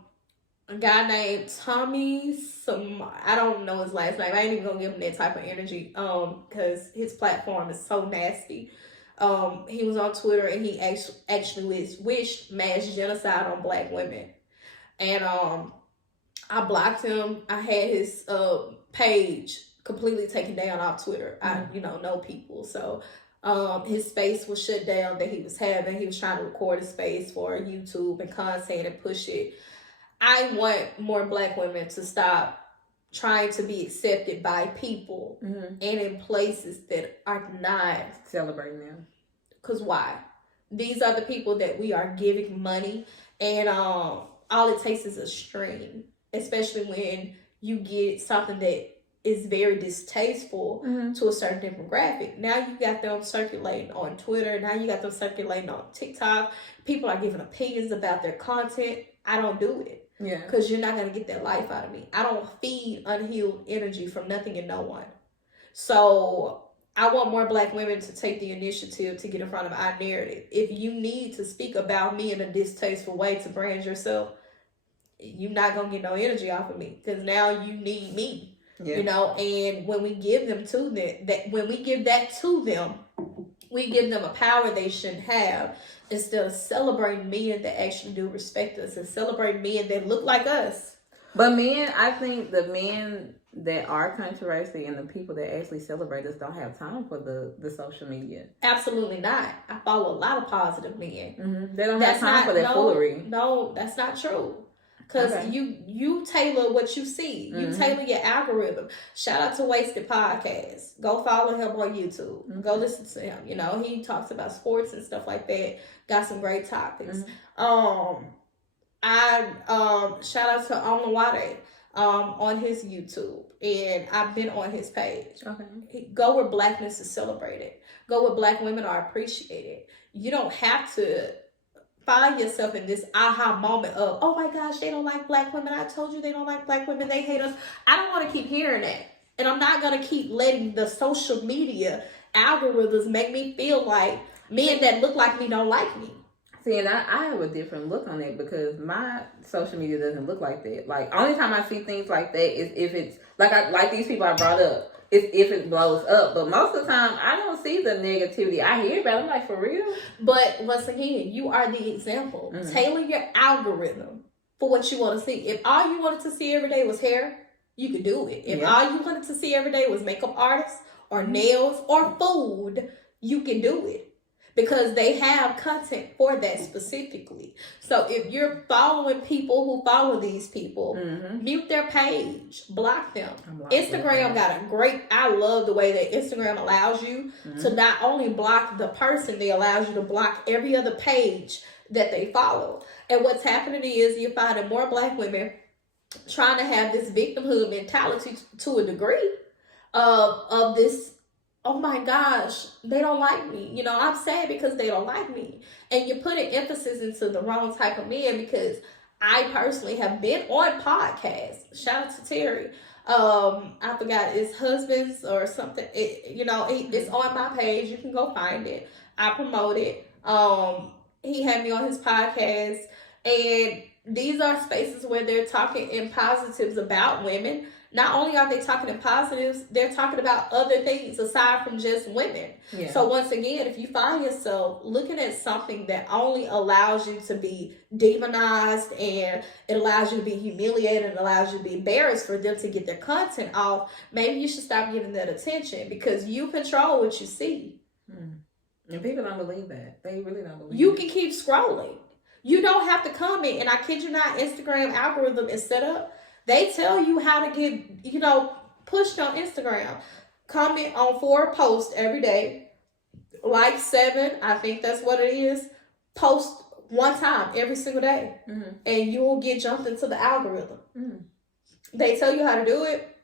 guy named Tommy, I don't know his last name. I ain't even gonna give him that type of energy, because his platform is so nasty. He was on Twitter, and he actually wished mass genocide on Black women. And I blocked him. I had his page completely taken down off Twitter. I know people. So his space was shut down that he was having. He was trying to record a space for YouTube and content and push it. I want more Black women to stop trying to be accepted by people and in places that are not celebrating them. Because why? These are the people that we are giving money, and all it takes is a string, especially when you get something that is very distasteful to a certain demographic. Now you got them circulating on Twitter. Now you got them circulating on TikTok. People are giving opinions about their content. I don't do it. Yeah. Because you're not going to get that life out of me. I don't feed unhealed energy from nothing and no one. So I want more Black women to take the initiative to get in front of our narrative. If you need to speak about me in a distasteful way to brand yourself, you're not going to get no energy off of me, because now you need me. Yeah. You know, and when we give them to them, when we give that to them, we give them a power they shouldn't have, instead of celebrating men that actually do respect us and celebrating men that look like us. But men, I think the men that are controversy and the people that actually celebrate us don't have time for the social media. Absolutely not. I follow a lot of positive men. They don't have time for that foolery. No, that's not true. Because you tailor what you see. You tailor your algorithm. Shout out to Wasted Podcast. Go follow him on YouTube. Go listen to him. You know, he talks about sports and stuff like that. Got some great topics. I shout out to Omnawade on his YouTube. And I've been on his page. Okay. Go where Blackness is celebrated. Go where Black women are appreciated. You don't have to find yourself in this aha moment of, oh my gosh, they don't like Black women. I told you they don't like Black women. They hate us. I don't want to keep hearing that. And I'm not going to keep letting the social media algorithms make me feel like men that look like me don't like me. See, and I have a different look on it, because my social media doesn't look like that. Like, only time I see things like that is if it's, like these people I brought up, if it blows up. But most of the time, I don't see the negativity. I hear about it. I'm like, for real? But once again, you are the example. Tailor your algorithm for what you want to see. If all you wanted to see every day was hair, you could do it. If all you wanted to see every day was makeup artists or nails or food, you can do it. Because they have content for that specifically. So if you're following people who follow these people, mute their page, block them. Instagram got a great, I love the way that Instagram allows you to not only block the person, they allows you to block every other page that they follow. And what's happening is you're finding more Black women trying to have this victimhood mentality to a degree of this, oh my gosh, they don't like me. You know, I'm sad because they don't like me. And you're putting emphasis into the wrong type of men, because I personally have been on podcasts. Shout out to Terry. I forgot, it's Husbands or something. It's on my page. You can go find it. I promote it. He had me on his podcast, and these are spaces where they're talking in positives about women. Not only are they talking in positives, they're talking about other things aside from just women. Yeah. So once again, if you find yourself looking at something that only allows you to be demonized and it allows you to be humiliated and allows you to be embarrassed for them to get their content off, maybe you should stop giving that attention, because you control what you see. And people don't believe that. They really don't believe You it. can keep scrolling. You don't have to comment. And I kid you not, Instagram algorithm is set up. They tell you how to get, pushed on Instagram. Comment on 4 posts every day. Like 7, I think that's what it is. Post 1 time every single day. And you will get jumped into the algorithm. They tell you how to do it.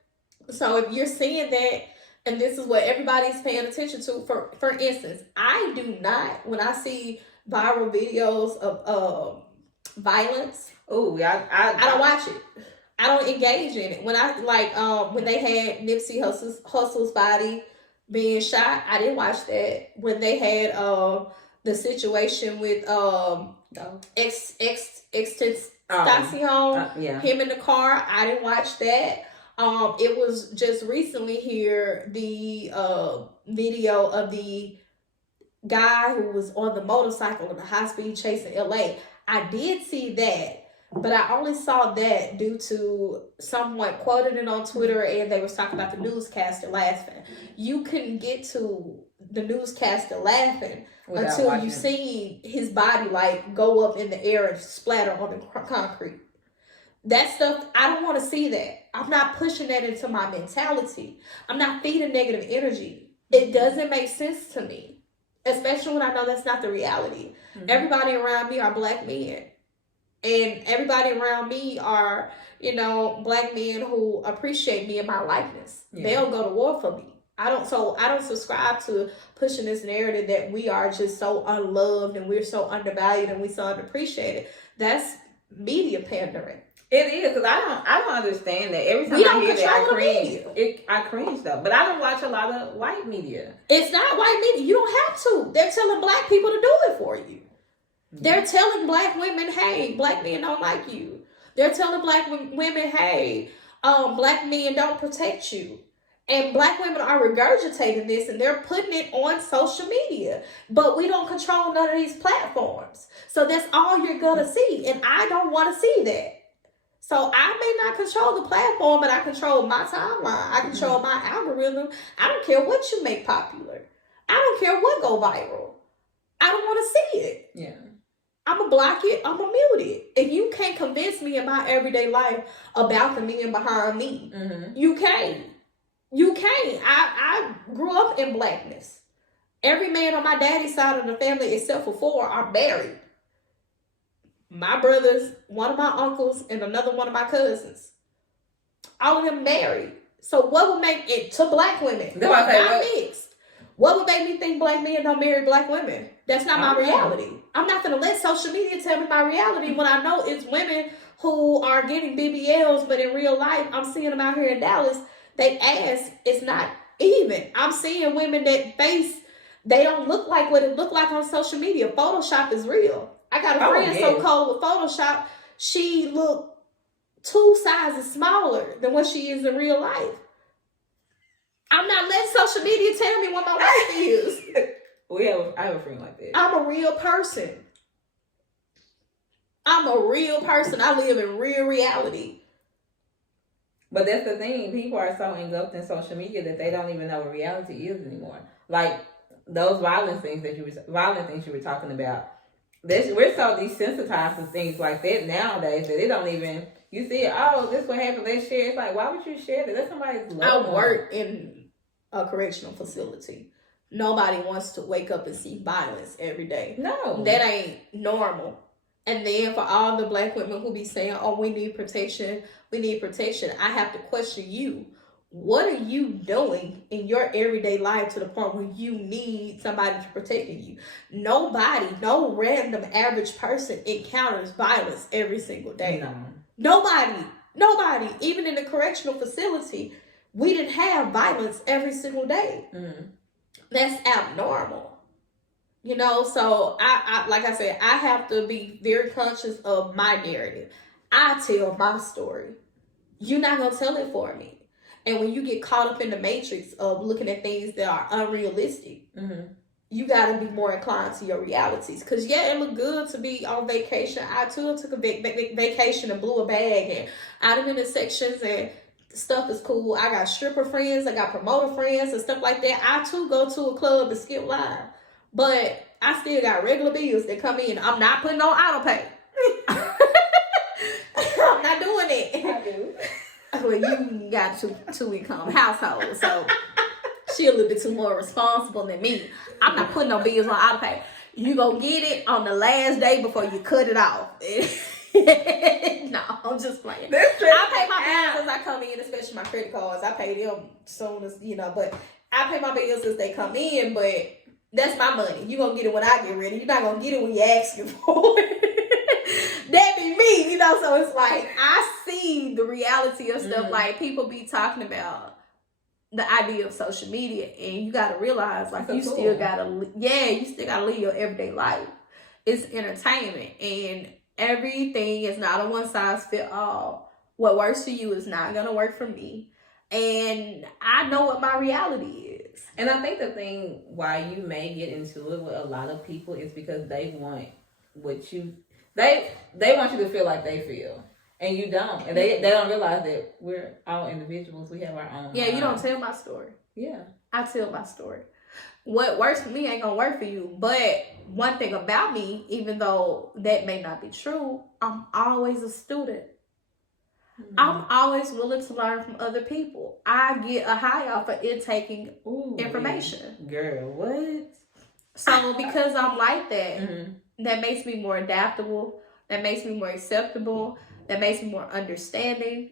So if you're seeing that, and this is what everybody's paying attention to, for instance, I do not, when I see viral videos of violence, I don't watch it. I don't engage in it. When when they had Nipsey Hussle's body being shot, I didn't watch that. When they had the situation with Extensacion, him in the car, I didn't watch that. It was just recently here, the video of the guy who was on the motorcycle in a high-speed chase in LA. I did see that, but I only saw that due to someone quoted it on Twitter, and they was talking about the newscaster laughing. You couldn't get to the newscaster laughing until you see his body go up in the air and splatter on the concrete. That stuff, I don't want to see that. I'm not pushing that into my mentality. I'm not feeding negative energy. It doesn't make sense to me, especially when I know that's not the reality. Everybody around me are black men. And everybody around me are, black men who appreciate me and my likeness. They'll go to war for me. I don't subscribe to pushing this narrative that we are just so unloved and we're so undervalued and we're so unappreciated. That's media pandering. It is, because I don't understand that. Every time I hear that, I cringe though. But I don't watch a lot of white media. It's not white media. You don't have to. They're telling black people to do it for you. They're telling black women, hey, black men don't like you. They're telling black women, hey, black men don't protect you. And black women are regurgitating this and they're putting it on social media. But we don't control none of these platforms. So that's all you're going to see. And I don't want to see that. So I may not control the platform, but I control my timeline. I control my algorithm. I don't care what you make popular. I don't care what go viral. I don't want to see it. Yeah. I'm going to block it. I'm going to mute it. And you can't convince me in my everyday life about the men behind me. You can't. You can't. I grew up in blackness. Every man on my daddy's side of the family, except for 4, are married. My brothers, one of my uncles, and another one of my cousins. All of them married. So what would make it to black women? Not mixed. What would make me think black men don't marry black women? That's not my reality. I'm not going to let social media tell me my reality when I know it's women who are getting BBLs, but in real life, I'm seeing them out here in Dallas. They ass is not even. I'm seeing women that they don't look like what it looked like on social media. Photoshop is real. I got a friend so cold with Photoshop, she looked 2 sizes smaller than what she is in real life. I'm not letting social media tell me what my life is. I have a friend like that. I'm a real person. I live in real reality. But that's the thing. People are so engulfed in social media that they don't even know what reality is anymore. Like those violent things you were talking about. We're so desensitized to things like that nowadays that it don't even, you see it, this what happened, let's share. It's like, why would you share that? That's somebody's love. I work in a correctional facility. Nobody wants to wake up and see violence every day. No. That ain't normal. And then for all the black women who be saying, we need protection, I have to question you. What are you doing in your everyday life to the point where you need somebody to protect you? Nobody, no random average person encounters violence every single day. No. Nobody. Even in the correctional facility, we didn't have violence every single day. That's abnormal. You know, so I like I said, I have to be very conscious of my narrative. I tell my story. You're not gonna tell it for me. And when you get caught up in the matrix of looking at things that are unrealistic, you got to be more inclined to your realities. Because, yeah, it looked good to be on vacation. I, too, took a vacation and blew a bag. And out of intersections and stuff is cool. I got stripper friends. I got promoter friends and stuff like that. I, too, go to a club and skip live. But I still got regular bills that come in. I'm not putting on auto pay. I'm not doing it. I do. Well, you got two income household, so she a little bit too more responsible than me. I'm not putting no bills on auto pay. You gonna get it on the last day before you cut it off. No, I'm just playing. I pay my bills as I come in, especially my credit cards. I pay them soon as, but I pay my bills as they come in, but that's my money. You gonna get it when I get ready. You're not gonna get it when you asking for it. That be me, so it's like, I see the reality of stuff. Like, people be talking about the idea of social media, and you gotta realize, like, you still gotta live your everyday life. It's entertainment, and everything is not a one size fit all. What works for you is not gonna work for me, and I know what my reality is. And I think the thing why you may get into it with a lot of people is because they want what you they want you to feel like they feel, and you don't, and they don't realize that we're all individuals. We have our own. Yeah, you don't tell my story. Yeah, I tell my story. What works for me ain't gonna work for you. But one thing about me, even though that may not be true, I'm always a student. I'm always willing to learn from other people. I get a high off of taking information. Girl, what? So because I'm like that, that makes me more adaptable. That makes me more acceptable. That makes me more understanding.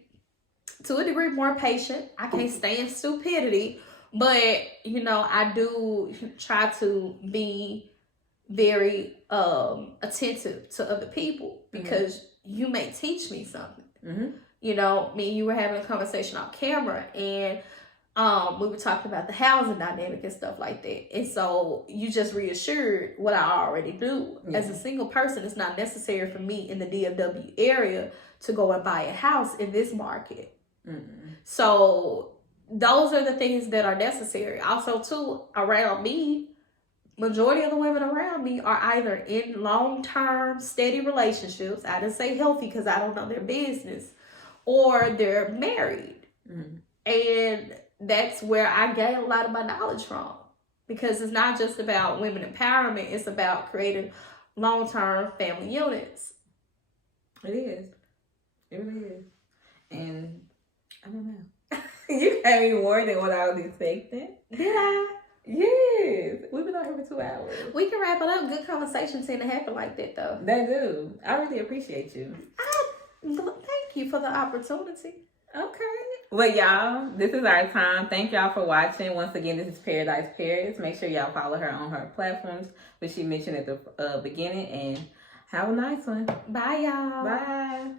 To a degree, more patient. I can't stand stupidity. But, I do try to be very attentive to other people. Because you may teach me something. Me and you were having a conversation on camera, and we were talking about the housing dynamic and stuff like that. And so you just reassured what I already do. As a single person, it's not necessary for me in the DFW area to go and buy a house in this market. So those are the things that are necessary. Also, too, around me, majority of the women around me are either in long-term, steady relationships. I didn't say healthy because I don't know their business. Or they're married. And that's where I gain a lot of my knowledge from. Because it's not just about women empowerment. It's about creating long-term family units. It is. It really is. And I don't know. You had me more than what I was expecting. Did I? Yes. We've been on here for 2 hours. We can wrap it up. Good conversations tend to happen like that, though. They do. I really appreciate you. Thank you for the opportunity. Okay. Well, y'all, this is our time. Thank y'all for watching. Once again, this is Paradise Paris. Make sure y'all follow her on her platforms, which she mentioned at the beginning. And have a nice one. Bye, y'all. Bye.